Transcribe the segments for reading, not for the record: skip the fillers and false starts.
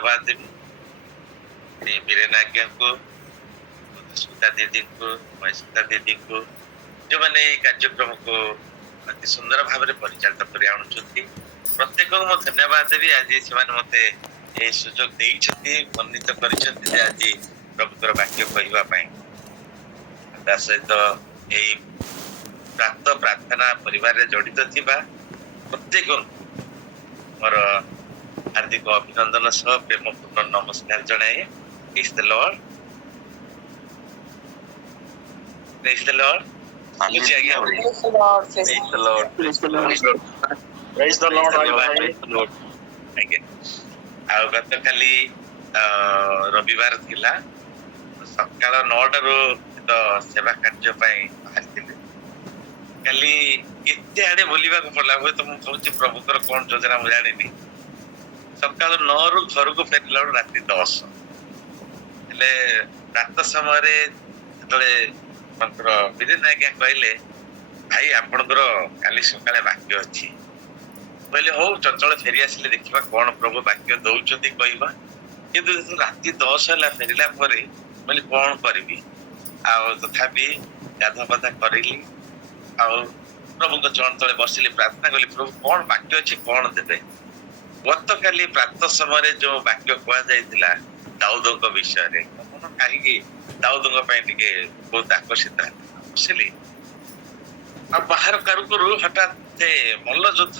धन्यवाद देवी बीरेन आज्ञा को स्मिता दीदी को महेश्वता दीदी को जो मैंने कार्यक्रम को अति सुंदर भाव में परिचालित कर प्रत्येक को धन्यवाद देवी। आज से मत सुजोग मनित कर आज प्रभुतर वाक्य कहवाई सहित यही प्रात प्रार्थना परिवार जड़ित थिबा प्रत्येक मोर हार्दिक अभिनंदन सह प्रेमपूर्ण नमस्कार जनाए। Praise the Lord. Praise the Lord. Praise the Lord. Praise the Lord. Praise the Lord. Praise the Lord. Praise the Lord. Again. ଆଉ ଗତକାଲି ରବିବାର ଥିଲା ସକାଳ 9ଟାରୁ ତ ସେବା କାର୍ଯ୍ୟ ପାଇଁ ବାହାରିଥିଲି। କାଲି ଏତେ ଆଡେ ବୁଲିବାକୁ ପଡିଲା ହୁଏ ତ ମୁଁ କହୁଛି ପ୍ରଭୁଙ୍କର କଣ ଯୋଜନା ମୁଁ ଜାଣିନି। ସକାଳ 9ରୁ ଘରକୁ ଫେରିଲା ବେଳୁ ରାତି 10 ହେଲେ ରାତ ସମୟରେ ଯେତେବେଳେ ତାଙ୍କର ବିରେନ ଆଜ୍ଞା କହିଲେ ଭାଇ ଆପଣଙ୍କର କାଲି ସକାଳେ ବାକ୍ୟ ଅଛି କହିଲେ ହଉ ଚଞ୍ଚଳ ଫେରି ଆସିଲେ ଦେଖିବା କଣ ପ୍ରଭୁ ବାକ୍ୟ ଦଉଛନ୍ତି କହିବା। କିନ୍ତୁ ରାତି 10 ହେଲା ଫେରିଲା ପରେ କହିଲି କଣ କରିବି ଆଉ ତଥାପି ଗାଧା ପାଧା କରିଲି ଆଉ ପ୍ରଭୁଙ୍କ ଚରଣ ତଳେ ବସିଲି ପ୍ରାର୍ଥନା କଲି ପ୍ରଭୁ କଣ ବାକ୍ୟ ଅଛି କଣ ଦେବେ। ଗତକାଲି ପ୍ରାତ ସମୟରେ ଯୋଉ ବାକ୍ୟ କୁହାଯାଇଥିଲା ଦାଉଦଙ୍କ ବିଷୟରେ ମନ କାହିଁକି ଦାଉଦଙ୍କ ପାଇଁ ଟିକେ ବହୁତ ଆକର୍ଷିତ ବସିଲି ଆଉ ବାହାର କାରୁକରୁ ହଠାତ୍ ମଲ୍ଲ ଯୁଦ୍ଧ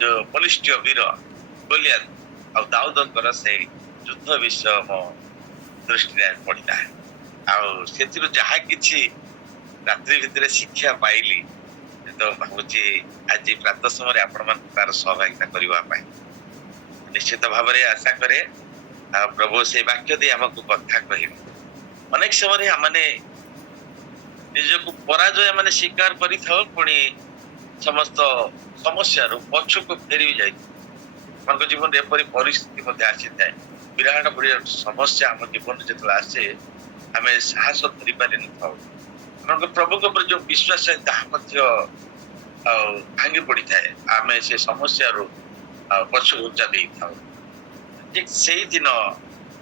ଯୋଉ ବଳିଷ୍ଠ ବୀର ଗୋଲିଆତ ଆଉ ଦାଉଦଙ୍କର ସେଇ ଯୁଦ୍ଧ ବିଷୟ ମୋ ଦୃଷ୍ଟିରେ ପଡିଲା ଆଉ ସେଥିରୁ ଯାହା କିଛି ରାତ୍ରି ଭିତରେ ଶିକ୍ଷା ପାଇଲି ତ ଭାବୁଛି ଆଜି ପ୍ରାତ ସମୟରେ ଆପଣ ମାନଙ୍କୁ ତାର ସହଭାଗିତା କରିବା ପାଇଁ ନିଶ୍ଚିତ ଭାବରେ ଆଶା କରେ ଆଉ ପ୍ରଭୁ ସେଇ ବାକ୍ୟ ଦେଇ ଆମକୁ କଥା କହିବେ। ଅନେକ ସମୟରେ ଆମେ ନିଜକୁ ପରାଜୟ ମାନେ ସ୍ୱୀକାର କରିଥାଉ ପୁଣି ସମସ୍ତ ସମସ୍ୟାରୁ ପଛକୁ ଫେରି ଯାଇ ଆପଣଙ୍କ ଜୀବନରେ ଏପରି ପରିସ୍ଥିତି ମଧ୍ୟ ଆସିଥାଏ ବିରାଟ ବଡ ସମସ୍ୟା ଆମ ଜୀବନରେ ଯେତେବେଳେ ଆସେ ଆମେ ସାହସ ଧରି ପାରିନଥାଉ ଆପଣଙ୍କ ପ୍ରଭୁଙ୍କ ଉପରେ ଯୋଉ ବିଶ୍ୱାସ ତାହା ମଧ୍ୟ ଭାଙ୍ଗି ପଡିଥାଏ ଆମେ ସେ ସମସ୍ୟାରୁ ପଛକୁ ଘୁଞ୍ଚା ଦେଇଥାଉ। ଠିକ ସେଇଦିନ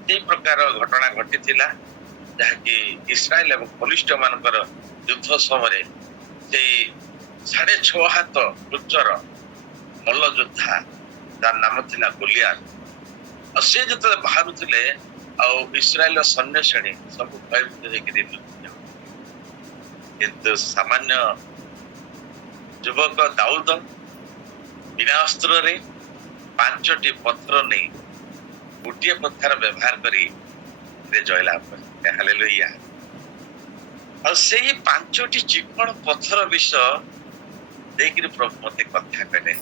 ସେଇ ପ୍ରକାର ଘଟଣା ଘଟିଥିଲା ଯାହାକି ଇସ୍ରାଏଲ ଏବଂ ଫଲିଷ୍ଠ ମାନଙ୍କର ଯୁଦ୍ଧ ସମୟରେ ସେଇ 6.5 ହାତ ଉଚ୍ଚର ମଲ୍ଲ ଯୋଦ୍ଧା ତାର ନାମ ଥିଲା ଗୋଲିଆତ ଆଉ ସେ ଯେତେବେଳେ ବାହାରୁଥିଲେ ଆଉ ଇସ୍ରାଏଲର ସୈନ୍ୟ ଶ୍ରେଣୀ ସବୁ ଭୟଭୀତ ହେଇକି କିନ୍ତୁ ସାମାନ୍ୟ ଯୁବକ ଦାଉଦ ବିନା ଅସ୍ତ୍ରରେ 5ଟି ପଥର ନେଇ ଗୋଟିଏ ପଥର ବ୍ୟବହାର କରି ଜୟଲାଭ କଲେ। ହାଲେଲୁୟା। ଆଉ ସେଇ 5ଟି ଚିକଣ ପଥର ବିଷୟ ଦେଇକିରି ପ୍ରଭୁ ମତେ କଥା କହିଲେ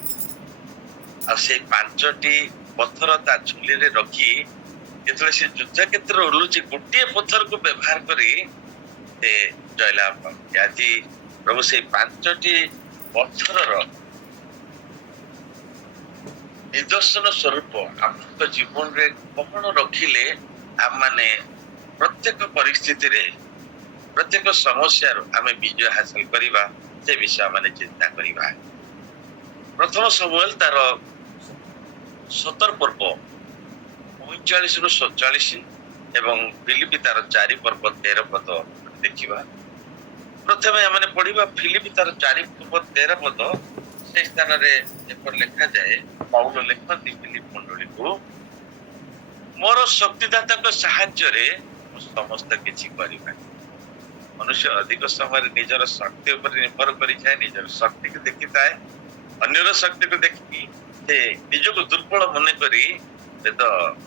ଆଉ ସେଇ 5ଟି ପଥର ତା ଝୁଲିରେ ରଖି ଯେତେବେଳେ ସେ ଯୁଦ୍ଧ କ୍ଷେତ୍ରରେ ଓହ୍ଲୁଛି ଗୋଟିଏ ପଥରକୁ ବ୍ୟବହାର କରି ସେ ଜୟଲାଭ କଲେ। ଆଜି ପ୍ରଭୁ ସେଇ 5ଟି ପଥରର ନିଦର୍ଶନ ସ୍ୱରୂପ ଆପଣଙ୍କ ଜୀବନରେ କଣ ରଖିଲେ ଆମମାନେ ପ୍ରତ୍ୟେକ ପରିସ୍ଥିତିରେ ପ୍ରତ୍ୟେକ ସମସ୍ୟାରୁ ଆମେ ବିଜୟ ହାସଲ କରିବା ସେ ବିଷୟ ଆମେ ଚିନ୍ତା କରିବା। ପ୍ରଥମ ସମୁଏଲ ତାର 17 ପର୍ବ 39ରୁ 47 ଏବଂ ଫିଲିପି ତାର 4 ପର୍ବ 13 ପଦ ଦେଖିବା। ପ୍ରଥମେ ଆମେ ପଢିବା ଫିଲିପି ତାର 4 ପର୍ବ 13 ପଦ। ସେ ସ୍ଥାନରେ ଏପରି ଲେଖାଯାଏ ପାଉଲ ଲେଖନ୍ତି ଫିଲିପି ମଣ୍ଡଳୀକୁ ମୋର ଶକ୍ତିଦାତାଙ୍କ ସାହାଯ୍ୟରେ ମୁଁ ସମସ୍ତ କିଛି କରିପାରେ। ମନୁଷ୍ୟ ଅଧିକ ସମୟରେ ନିଜର ଶକ୍ତି ଉପରେ ନିର୍ଭର କରିଥାଏ ନିଜର ଶକ୍ତିକୁ ଦେଖିଥାଏ ଅନ୍ୟର ଶକ୍ତିକୁ ଦେଖି ସେ ନିଜକୁ ଦୁର୍ବଳ ମନେ କରି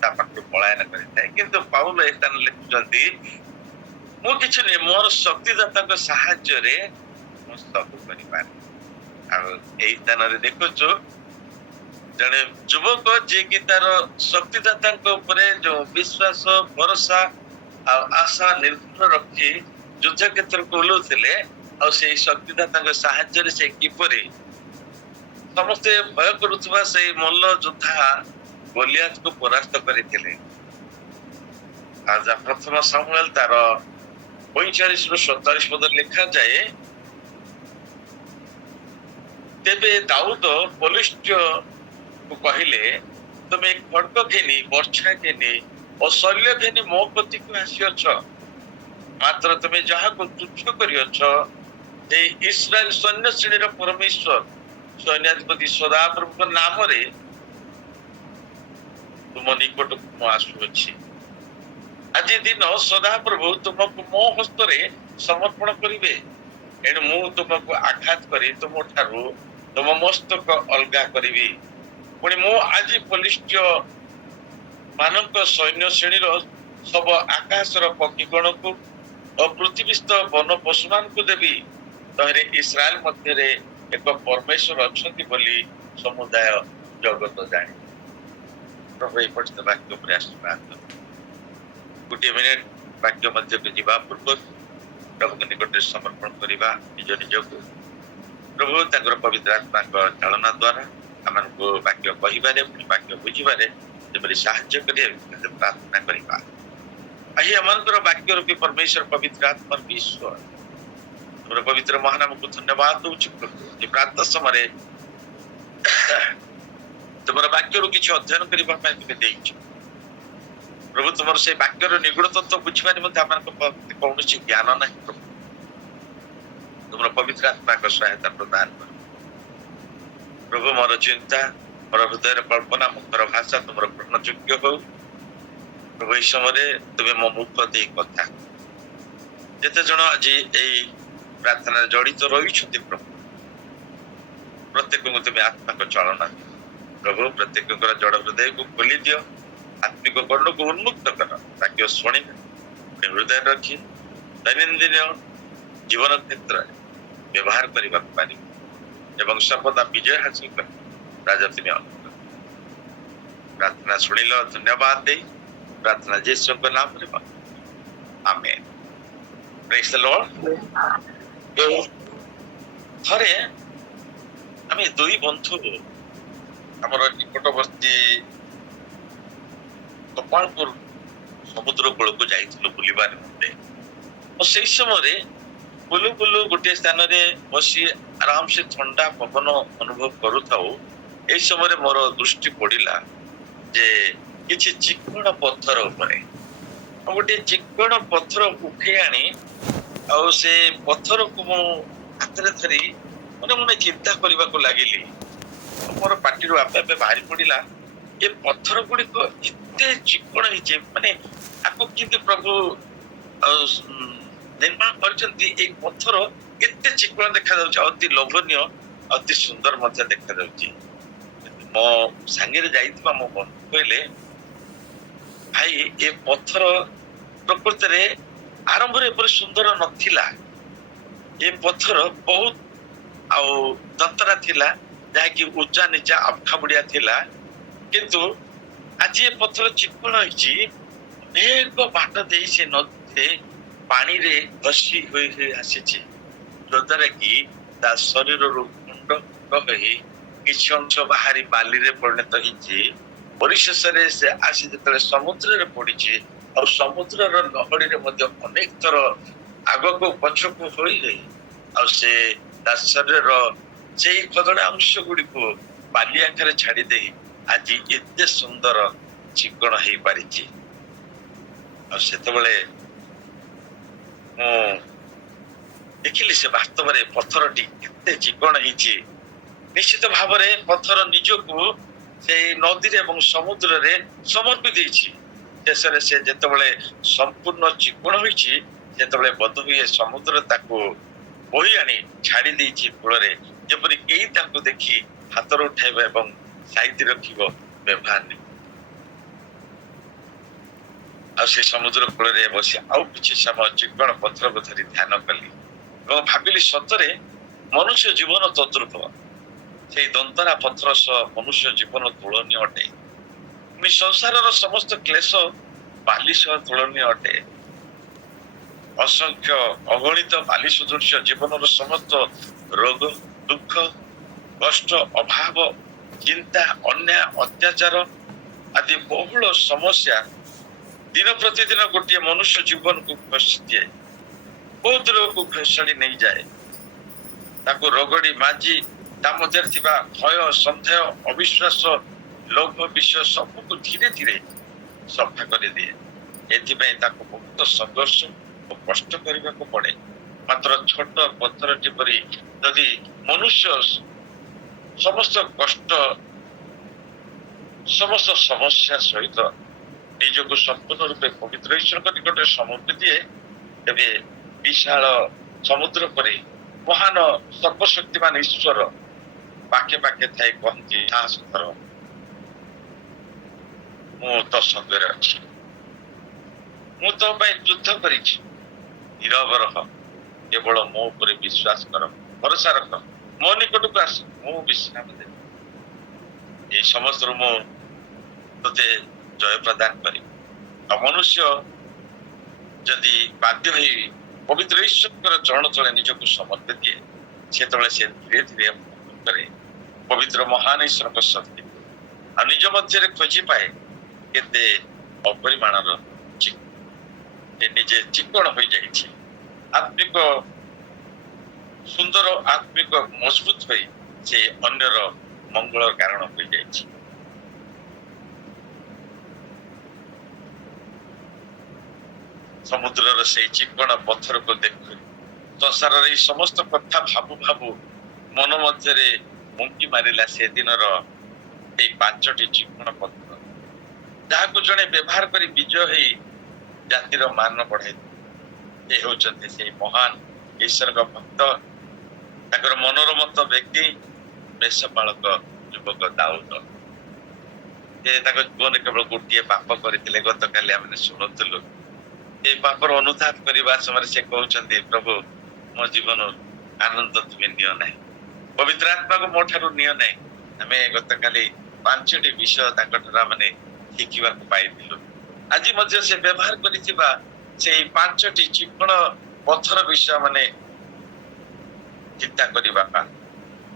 ତା ପାଖରୁ ପଳାୟନ କରିଥାଏ କିନ୍ତୁ ପାଉଲ ଏ ସ୍ଥାନ ଲେଖୁଛନ୍ତି ମୁଁ କିଛି ନୁହେଁ ମୋର ଶକ୍ତିଦାତାଙ୍କ ସାହାଯ୍ୟରେ ମୁଁ ସବୁ କରିପାରେ। ଆଉ ଏଇ ସ୍ଥାନରେ ଦେଖୁଛୁ ଜଣେ ଯୁବକ ଯିଏକି ତାର ଶକ୍ତିଦାତାଙ୍କ ଉପରେ ଯୋଉ ବିଶ୍ୱାସ ଭରସା ଆଉ ଆଶା ନିର୍ଭର ରଖି ଯୁଦ୍ଧ କ୍ଷେତ୍ରକୁ ଓହ୍ଲଉଥିଲେ ଆଉ ସେଇ ଶକ୍ତିଦାତାଙ୍କ ସାହାଯ୍ୟରେ ସେ କିପରି ସମସ୍ତେ ଭୟ କରୁଥିବା ସେଇ ମଲ୍ଲ ଯୋଦ୍ଧା ଗୋଲିଆତକୁ ପରାସ୍ତ କରିଥିଲେ। ଆଉ ପ୍ରଥମ ସମୁଏଲ ତାର 45ରୁ 47 ପଦରେ ଲେଖାଯାଏ ତେବେ ଦାଉଦ ଫଲିଷ୍ଠକୁ କହିଲେ তুমি ଖଡ୍ଗ ଘେନି ବର୍ଷା ଘେନି ଓ ଶଲ୍ୟ ଘେନି ମୋ କତିକୁ ଆସିଅଛ, ମାତ୍ର ତୁମେ ଯାହାକୁ ତୁଚ୍ଛ କରିଅଛ ସେଇ ଇସ୍ରାଏଲ ସୈନ୍ୟ ଶ୍ରେଣୀର ପରମେଶ୍ୱର ସୈନ୍ୟାଧିପତି ସଦାପ୍ରଭୁଙ୍କ ନାମରେ ତୁମ ନିକଟକୁ ମୁଁ ଆସୁଅଛି। ଆଜି ଦିନ ସଦାପ୍ରଭୁ ତୁମକୁ ମୋ ହସ୍ତରେ ସମର୍ପଣ କରିବେ, ଏଣୁ ମୁଁ ତୁମକୁ ଆଘାତ କରି ତୁମଠାରୁ ତୁମ ମସ୍ତକ ଅଲଗା କରିବି। ପୁଣି ମୁଁ ଆଜି ଫଲିଷ୍ଟିୟ ମାନଙ୍କ ସୈନ୍ୟ ଶ୍ରେଣୀର ସବୁ ଆକାଶର ପକ୍ଷୀଗଣକୁ ଓ ପୃଥିବୀସ୍ଥ ବନ ପଶୁମାନଙ୍କୁ ଦେବି। ତହିଁରେ ଇସ୍ରାଏଲ ମଧ୍ୟରେ ଏକ ପରମେଶ୍ୱର ଅଛନ୍ତି ବୋଲି ସମୁଦାୟ ଜଗତ ଜାଣି। ପ୍ରଭୁ ଏଇ ପର୍ଯ୍ୟନ୍ତ ବାକ୍ୟ ଉପରେ ଆଶୀର୍ବାଦ। ଗୋଟିଏ ମିନିଟ୍ ବାକ୍ୟ ମଧ୍ୟକୁ ଯିବା ପୂର୍ବରୁ ପ୍ରଭୁଙ୍କ ନିକଟରେ ସମର୍ପଣ କରିବା ନିଜ ନିଜକୁ। ପ୍ରଭୁ ତାଙ୍କର ପବିତ୍ର ଆତ୍ମାଙ୍କ ଚାଳନା ଦ୍ୱାରା ଆମମାନଙ୍କୁ ବାକ୍ୟ କହିବାରେ ପୁଣି ବାକ୍ୟ ବୁଝିବାରେ ଯେପରି ସାହାଯ୍ୟ କରିବେ ପ୍ରାର୍ଥନା କରିବା। ଏହି ଆମଙ୍କର ବାକ୍ୟ ରୂପୀ ପରମେଶ୍ୱର ପବିତ୍ର ଆତ୍ମାର ଈଶ୍ୱର ତୁମର ପବିତ୍ର ମହାନାମକୁ ଧନ୍ୟବାଦ ଦଉଛି। ଏ ପ୍ରାର୍ଥନା ସମୟରେ ତୁମର ବାକ୍ୟରୁ କିଛି ଅଧ୍ୟୟନ କରିବା ପାଇଁ ତୁମେ ଦେଇଛ ପ୍ରଭୁ। ତୁମର ସେଇ ବାକ୍ୟର ନିଗୁଡ ତତ୍ତ୍ୱ ବୁଝିବାରେ ମଧ୍ୟ ଆମମାନଙ୍କ କୌଣସି ଜ୍ଞାନ ନାହିଁ ପ୍ରଭୁ। ତୁମର ପବିତ୍ର ଆତ୍ମାଙ୍କ ସହାୟତା ପ୍ରଦାନ କର ପ୍ରଭୁ। ମୋର ଚିନ୍ତା, ମୋର ହୃଦୟର କଳ୍ପନା, ମୁଖର ଭାଷା ତୁମର ଗ୍ରହଣଯୋଗ୍ୟ ହଉ ପ୍ରଭୁ। ଏହି ସମୟରେ ତୁମେ ମୋ ମୁଖ ଦେଇ କଥା, ଯେତେ ଜଣ ଆଜି ଏଇ ପ୍ରାର୍ଥନାରେ ଜଡିତ ରହିଛନ୍ତି ପ୍ରଭୁ, ପ୍ରତ୍ୟେକଙ୍କୁ ତୁମେ ଆତ୍ମାଙ୍କ ଚାଳନା ପ୍ରଭୁ। ପ୍ରତ୍ୟେକଙ୍କର ଜଡ ହୃଦୟକୁ ଖୋଲି ଦିଅ, ଆତ୍ମିକ କର୍ଣ୍ଣକୁ ଉନ୍ମୁକ୍ତ କର। ବାକ୍ୟ ଶୁଣିବେ ହୃଦୟ ରଖି ଦୈନନ୍ଦିନ ଜୀବନ କ୍ଷେତ୍ରରେ ବ୍ୟବହାର କରିବାକୁ ପାରିବେ ଏବଂ ସର୍ବଦା ବିଜୟ ହାସିଲ କରି ରାଜା ତୁମେ ଅନୁଗ୍ରହ। ପ୍ରାର୍ଥନା ଶୁଣିଲ ଧନ୍ୟବାଦ ଦେଇ ପ୍ରାର୍ଥନା ଯୀଶୁଙ୍କ ନାମରେ ଆମେନ୍। ପ୍ରେଜ୍ ଦ ଲର୍ଡ। ଥରେ ଆମେ ଦୁଇ ବନ୍ଧୁ ଆମର ନିକଟବର୍ତ୍ତୀ ଗୋପାଳପୁର ସମୁଦ୍ର କୂଳକୁ ଯାଇଥିଲୁ ବୁଲିବା ନିମନ୍ତେ। ସେଇ ସମୟରେ ବୁଲୁ ବୁଲୁ ଗୋଟିଏ ସ୍ଥାନରେ ବସି ଆରାମସେ ଥଣ୍ଡା ପବନ ଅନୁଭବ କରୁଥାଉ। ଏଇ ସମୟରେ ମୋର ଦୃଷ୍ଟି ପଡିଲା ଯେ କିଛି ଚିକ୍କଣ ପଥର ଉପରେ ଗୋଟିଏ ଚିକ୍କଣ ପଥର ଉଠେଇ ଆଣି ଆଉ ସେ ପଥରକୁ ମୁଁ ହାତରେ ଧରି ମନେ ମନେ ଚିନ୍ତା କରିବାକୁ ଲାଗିଲି। ମୋର ପାଟିରୁ ଆପେ ଆପେ ବାହାରି ପଡିଲା, ଏ ପଥର ଗୁଡିକ ଏତେ ଚିକ୍କଣ ହେଇଛି, ମାନେ ଆକୁ କେମିତି ପ୍ରଭୁ ନିର୍ମାଣ କରିଛନ୍ତି। ଏଇ ପଥର ଏତେ ଚିକ୍କଣ ଦେଖାଯାଉଛି, ଅତି ଲୋଭନୀୟ, ଅତି ସୁନ୍ଦର ମଧ୍ୟ ଦେଖାଯାଉଛି। ମୋ ସାଙ୍ଗରେ ଯାଇଥିବା ମୋ ବନ୍ଧୁ କହିଲେ, ଭାଇ ଏ ପଥର ପ୍ରକୃତରେ ଆରମ୍ଭରେ ଏପରି ସୁନ୍ଦର ନଥିଲା। ଏ ପଥର ବହୁତ ଆଉ ଦନ୍ତରା ଥିଲା, ଯାହାକି ଉଚ୍ଚା ନିଚା ଅଖା ବୁଡିଆ ଥିଲା। କିନ୍ତୁ ଆଜି ଏ ପଥର ଚିକ୍କଣ ହେଇଛି। ଅନେକ ବାଟ ଦେଇ ସେ ନଦୀରେ ପାଣିରେ ଘଷି ହୋଇ ଆସିଛି, ଯଦ୍ୱାରା କି ତା ଶରୀରରୁ ମୁଣ୍ଡ ହୋଇ କିଛି ଅଂଶ ବାହାରି ବାଲିରେ ପରିଣତ ହେଇଛି। ପରିଶେଷରେ ସେ ଆସି ଯେତେବେଳେ ସମୁଦ୍ରରେ ପଡିଛି, ଆଉ ସମୁଦ୍ରର ଲହଡିରେ ମଧ୍ୟ ଅନେକ ଥର ଆଗକୁ ପଛକୁ ହୋଇ ଆଉ ସେ ତା ଶରୀରର ସେଇ ଖଦଡ଼ା ଅଂଶ ଗୁଡିକୁ ବାଲି ଆଖରେ ଛାଡି ଦେଇ ଆଜି ଏତେ ସୁନ୍ଦର ଚିକ୍କଣ ହେଇପାରିଛି। ଆଉ ସେତେବେଳେ ମୁଁ ଦେଖିଲି ସେ ବାସ୍ତବରେ ପଥରଟି କେତେ ଚିକ୍କଣ ହେଇଛି। ନିଶ୍ଚିତ ଭାବରେ ପଥର ନିଜକୁ ସେଇ ନଦୀରେ ଏବଂ ସମୁଦ୍ରରେ ସମର୍ପି ଦେଇଛି। ଶେଷରେ ସେ ଯେତେବେଳେ ସମ୍ପୂର୍ଣ୍ଣ ଚିକ୍କଣ ହୋଇଛି, ସେତେବେଳେ ବୋଧହୁଏ ସମୁଦ୍ର ତାକୁ ବୋହି ଆଣି ଛାଡି ଦେଇଛି କୂଳରେ, ଯେପରି କେହି ତାଙ୍କୁ ଦେଖି ହାତରେ ଉଠାଇବ ଏବଂ ସାଇତି ରଖିବ ବ୍ୟବହାର ନେଇ। ଆଉ ସେ ସମୁଦ୍ର କୂଳରେ ବସି ଆଉ କିଛି ସମୟ ଚିକ୍କଣ ପଥରକୁ ଧରି ଧ୍ୟାନ କଲି ଏବଂ ଭାବିଲି, ସତରେ ମନୁଷ୍ୟ ଜୀବନ ତଦ୍ରୁପ। ସେଇ ଦନ୍ତରା ପଥର ସହ ମନୁଷ୍ୟ ଜୀବନ ତୁଳନୀୟ ଅଟେ। ସଂସାରର ସମସ୍ତ କ୍ଲେଶ ବାଲି ସହ ତୁଳନୀୟ ଅଟେ। ଅସଂଖ୍ୟ ଅଗଣିତ ବାଲି ସଦୃଶ୍ୟ ଜୀବନର ସମସ୍ତ ରୋଗ, ଦୁଃଖ, କଷ୍ଟ, ଅଭାବ, ଚିନ୍ତା, ଅନ୍ୟାୟ, ଅତ୍ୟାଚାର ଆଦି ବହୁଳ ସମସ୍ୟା ଦିନ ପ୍ରତିଦିନ ଗୋଟିଏ ମନୁଷ୍ୟ ଜୀବନକୁ ଘଷି ଦିଏ, ବହୁତ ରୋଗକୁ ଘୋଷାଡ଼ି ନେଇଯାଏ। ତାକୁ ରଗଡି ମାଜି ତା ମଧ୍ୟରେ ଥିବା ଭୟ, ସନ୍ଦେହ, ଅବିଶ୍ୱାସ, ଲୋଭ ବିଷୟ ସବୁକୁ ଧୀରେ ଧୀରେ ସଫା କରିଦିଏ। ଏଥିପାଇଁ ତାକୁ ବହୁତ ସଂଘର୍ଷ ଓ କଷ୍ଟ କରିବାକୁ ପଡେ। ମାତ୍ର ଛୋଟ ପଥର ଯେପରି ଯଦି ମନୁଷ୍ୟ ସମସ୍ତ କଷ୍ଟ ସମସ୍ତ ସମସ୍ୟା ସହିତ ନିଜକୁ ସମ୍ପୂର୍ଣ୍ଣ ରୂପେ ପବିତ୍ର ଈଶ୍ୱରଙ୍କ ନିକଟରେ ସମର୍ପି ଦିଏ, ତେବେ ବିଶାଳ ସମୁଦ୍ର ପରି ମହାନ ସର୍ବଶକ୍ତିମାନ ଈଶ୍ୱର ପାଖେ ପାଖେ ଥାଇ କହନ୍ତି, ସାହସ କର, ମୁଁ ତୋ ସଙ୍ଗରେ ଅଛି, ମୁଁ ତୋ ପାଇଁ ଯୁଦ୍ଧ କରିଛି, ନୀରବ ରହ, କେବଳ ମୋ ଉପରେ ବିଶ୍ୱାସ କର, ଭରସା ରଖ, ମୋ ନିକଟକୁ ଆସ, ମୁଁ ବିଶ୍ରାମ ଦେବି। এই ସମସ୍ତରୁ ମୁଁ ତୋତେ ଜୟ ପ୍ରଦାନ କରିବି। ଆଉ ମନୁଷ୍ୟ ଯଦି ବାଧ୍ୟ ହୋଇ ପବିତ୍ର ଈଶ୍ୱରଙ୍କର ଚରଣ ତଳେ ନିଜକୁ ସମର୍ପି ଦିଏ, ସେତେବେଳେ ସେ ଧୀରେ ଧୀରେ କରେ ପବିତ୍ର ମହାନ ଈଶ୍ୱରଙ୍କ ଶକ୍ତି ଆଉ ନିଜ ମଧ୍ୟରେ ଖୋଜି ପାଏ କେତେ ଅପରିମାଣର ନିଜେ ଚିକ୍କଣ ହୋଇଯାଇଛି, ଆତ୍ମିକ ସୁନ୍ଦର, ଆତ୍ମିକ ମଜବୁତ ହୋଇ ସେ ଅନ୍ୟର ମଙ୍ଗଳ କାରଣ ହୋଇଯାଇଛି। ସମୁଦ୍ରର ସେଇ ଚିକ୍କଣ ପଥରକୁ ଦେଖୁ ସଂସାରର ଏଇ ସମସ୍ତ କଥା ଭାବୁ ଭାବୁ ମନ ମଧ୍ୟରେ ମୁଙ୍କି ମାରିଲା ସେଦିନର ଏଇ 5ଟି ଚିକ୍କଣ ପଥର, ଯାହାକୁ ଜଣେ ବ୍ୟବହାର କରି ବିଜୟ ହେଇ ଜାତିର ମାନ ବଢାଇ। ଏ ହେଉଛନ୍ତି ସେଇ ମହାନ ଈଶ୍ୱରଙ୍କ ଭକ୍ତ, ତାଙ୍କର ମନୋରମତ ବ୍ୟକ୍ତି, ମେଷପାଳକ ଯୁବକ ଦାଉଦ। ତାଙ୍କ ଜୀବନରେ କେବଳ ଗୋଟିଏ ପାପ କରିଥିଲେ। ଗତକାଲି ଆମେ ଶୁଣୁଥିଲୁ, এই ପାପର ଅନୁତାପ କରିବା ସମୟରେ ସେ କହୁଛନ୍ତି, ପ୍ରଭୁ ମୋ ଜୀବନ ଆନନ୍ଦ ତୁମେ ନିଅ ନାହିଁ, ପବିତ୍ର ଆତ୍ମାକୁ ମୋ ଠାରୁ ନିଅ ନାହିଁ। ଆମେ ଗତକାଲି 5ଟି ବିଷୟ ତାଙ୍କଠାରୁ ଆମେ ଶିଖିବାକୁ ପାଇଥିଲୁ। ଆଜି ମଧ୍ୟ ସେ ବ୍ୟବହାର କରିଥିବା ସେଇ 5ଟି ଚିକ୍କଣ ପଥର ବିଷୟ ମାନେ ଚିନ୍ତା କରିବା।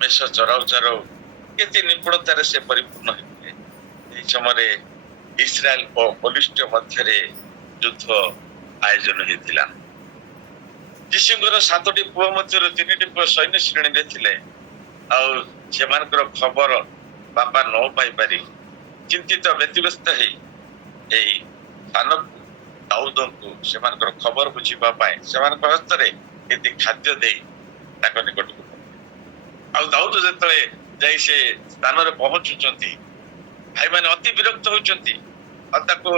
ମେଷ ଚରାଉ ଚରାଉ କେତେ ନିପୁଣତାରେ ସେ ପରିପୂର୍ଣ୍ଣ ହେଇଥିଲେ। ଏହି ସମୟରେ ଇସ୍ରାଏଲ ଓ ଫିଲିଷ୍ଟିୟ ମଧ୍ୟରେ ଯୁଦ୍ଧ ଆୟୋଜନ ହେଇଥିଲା। ଯୀଶୁଙ୍କର 7ଟି ପୁଅ ମଧ୍ୟରୁ 3ଟି ପୁଅ ସୈନ୍ୟ ଶ୍ରେଣୀରେ ଥିଲେ। ଆଉ ସେମାନଙ୍କର ଖବର ବାପା ନ ପାଇପାରି ଚିନ୍ତିତ ବ୍ୟତିବ୍ୟସ୍ତ ହେଇ ଏଇ ସାନ ଦାଉଦଙ୍କୁ ସେମାନଙ୍କର ଖବର ବୁଝିବା ପାଇଁ ସେମାନଙ୍କ ହସ୍ତରେ କିଛି ଖାଦ୍ୟ ଦେଇ ତାଙ୍କ ନିକଟକୁ। ଆଉ ଦାଉଦ ଯେତେବେଳେ ଯାଇ ସେ ସ୍ଥାନରେ ପହଞ୍ଚୁଛନ୍ତି, ଭାଇମାନେ ଅତି ବିରକ୍ତ ହଉଛନ୍ତି ଆଉ ତାକୁ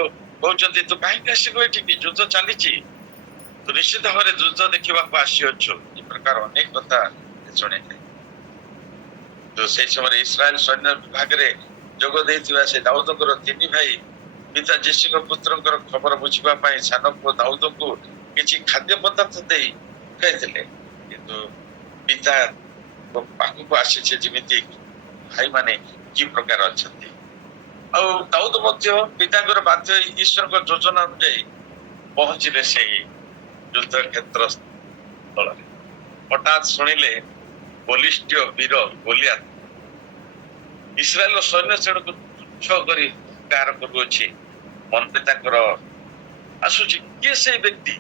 କହୁଛନ୍ତି, ତୁ କାହିଁକି ଆସିବୁ ଏଠିକି, ଯୁଦ୍ଧ ଚାଲିଛି, ତୁ ନିଶ୍ଚିତ ଭାବରେ ଯୁଦ୍ଧ ଦେଖିବାକୁ ଆସିଅଛୁ। ଏ ପ୍ରକାର ଅନେକ କଥା ଶୁଣିଲେ। ତ ସେଇ ସମୟରେ ଇସ୍ରାଏଲ ସୈନ୍ୟ ବିଭାଗରେ ଯୋଗ ଦେଇଥିବା ସେ ଦାଉଦଙ୍କର 3 ଭାଇ ପିତା ଯୀଶୁଙ୍କ ପୁତ୍ରଙ୍କର ଖବର ବୁଝିବା ପାଇଁ ସାନ ପୁଅ ଦାଉଦଙ୍କୁ କିଛି ଖାଦ୍ୟ ପଦାର୍ଥ ଦେଇ ଖାଇଥିଲେ। କିନ୍ତୁ ପିତା ପାଖକୁ ଆସିছে ଯେମିତି ଭାଇମାନେ କି ପ୍ରକାର ଅଛନ୍ତି। ଆଉ ଦାଉଦ ମଧ୍ୟ ପିତାଙ୍କର ବାଧ୍ୟ ଈଶ୍ୱରଙ୍କ ଯୋଜନା ଅନୁଯାୟୀ ପହଞ୍ଚିଲେ ସେଇ ଯୁଦ୍ଧ କ୍ଷେତ୍ର ସ୍ଥଳରେ। ହଠାତ୍ ଶୁଣିଲେ ବଲିଷ୍ଠ ବୀର ଗୋଲିଆତ ଇସ୍ରାଏଲର ସୈନ୍ୟ ଶ୍ରେଣୀକୁ ତୁଚ୍ଛ କରି କାର କରୁଅଛି। ମନରେ ତାଙ୍କର ଆସୁଛି, କିଏ ସେଇ ବ୍ୟକ୍ତି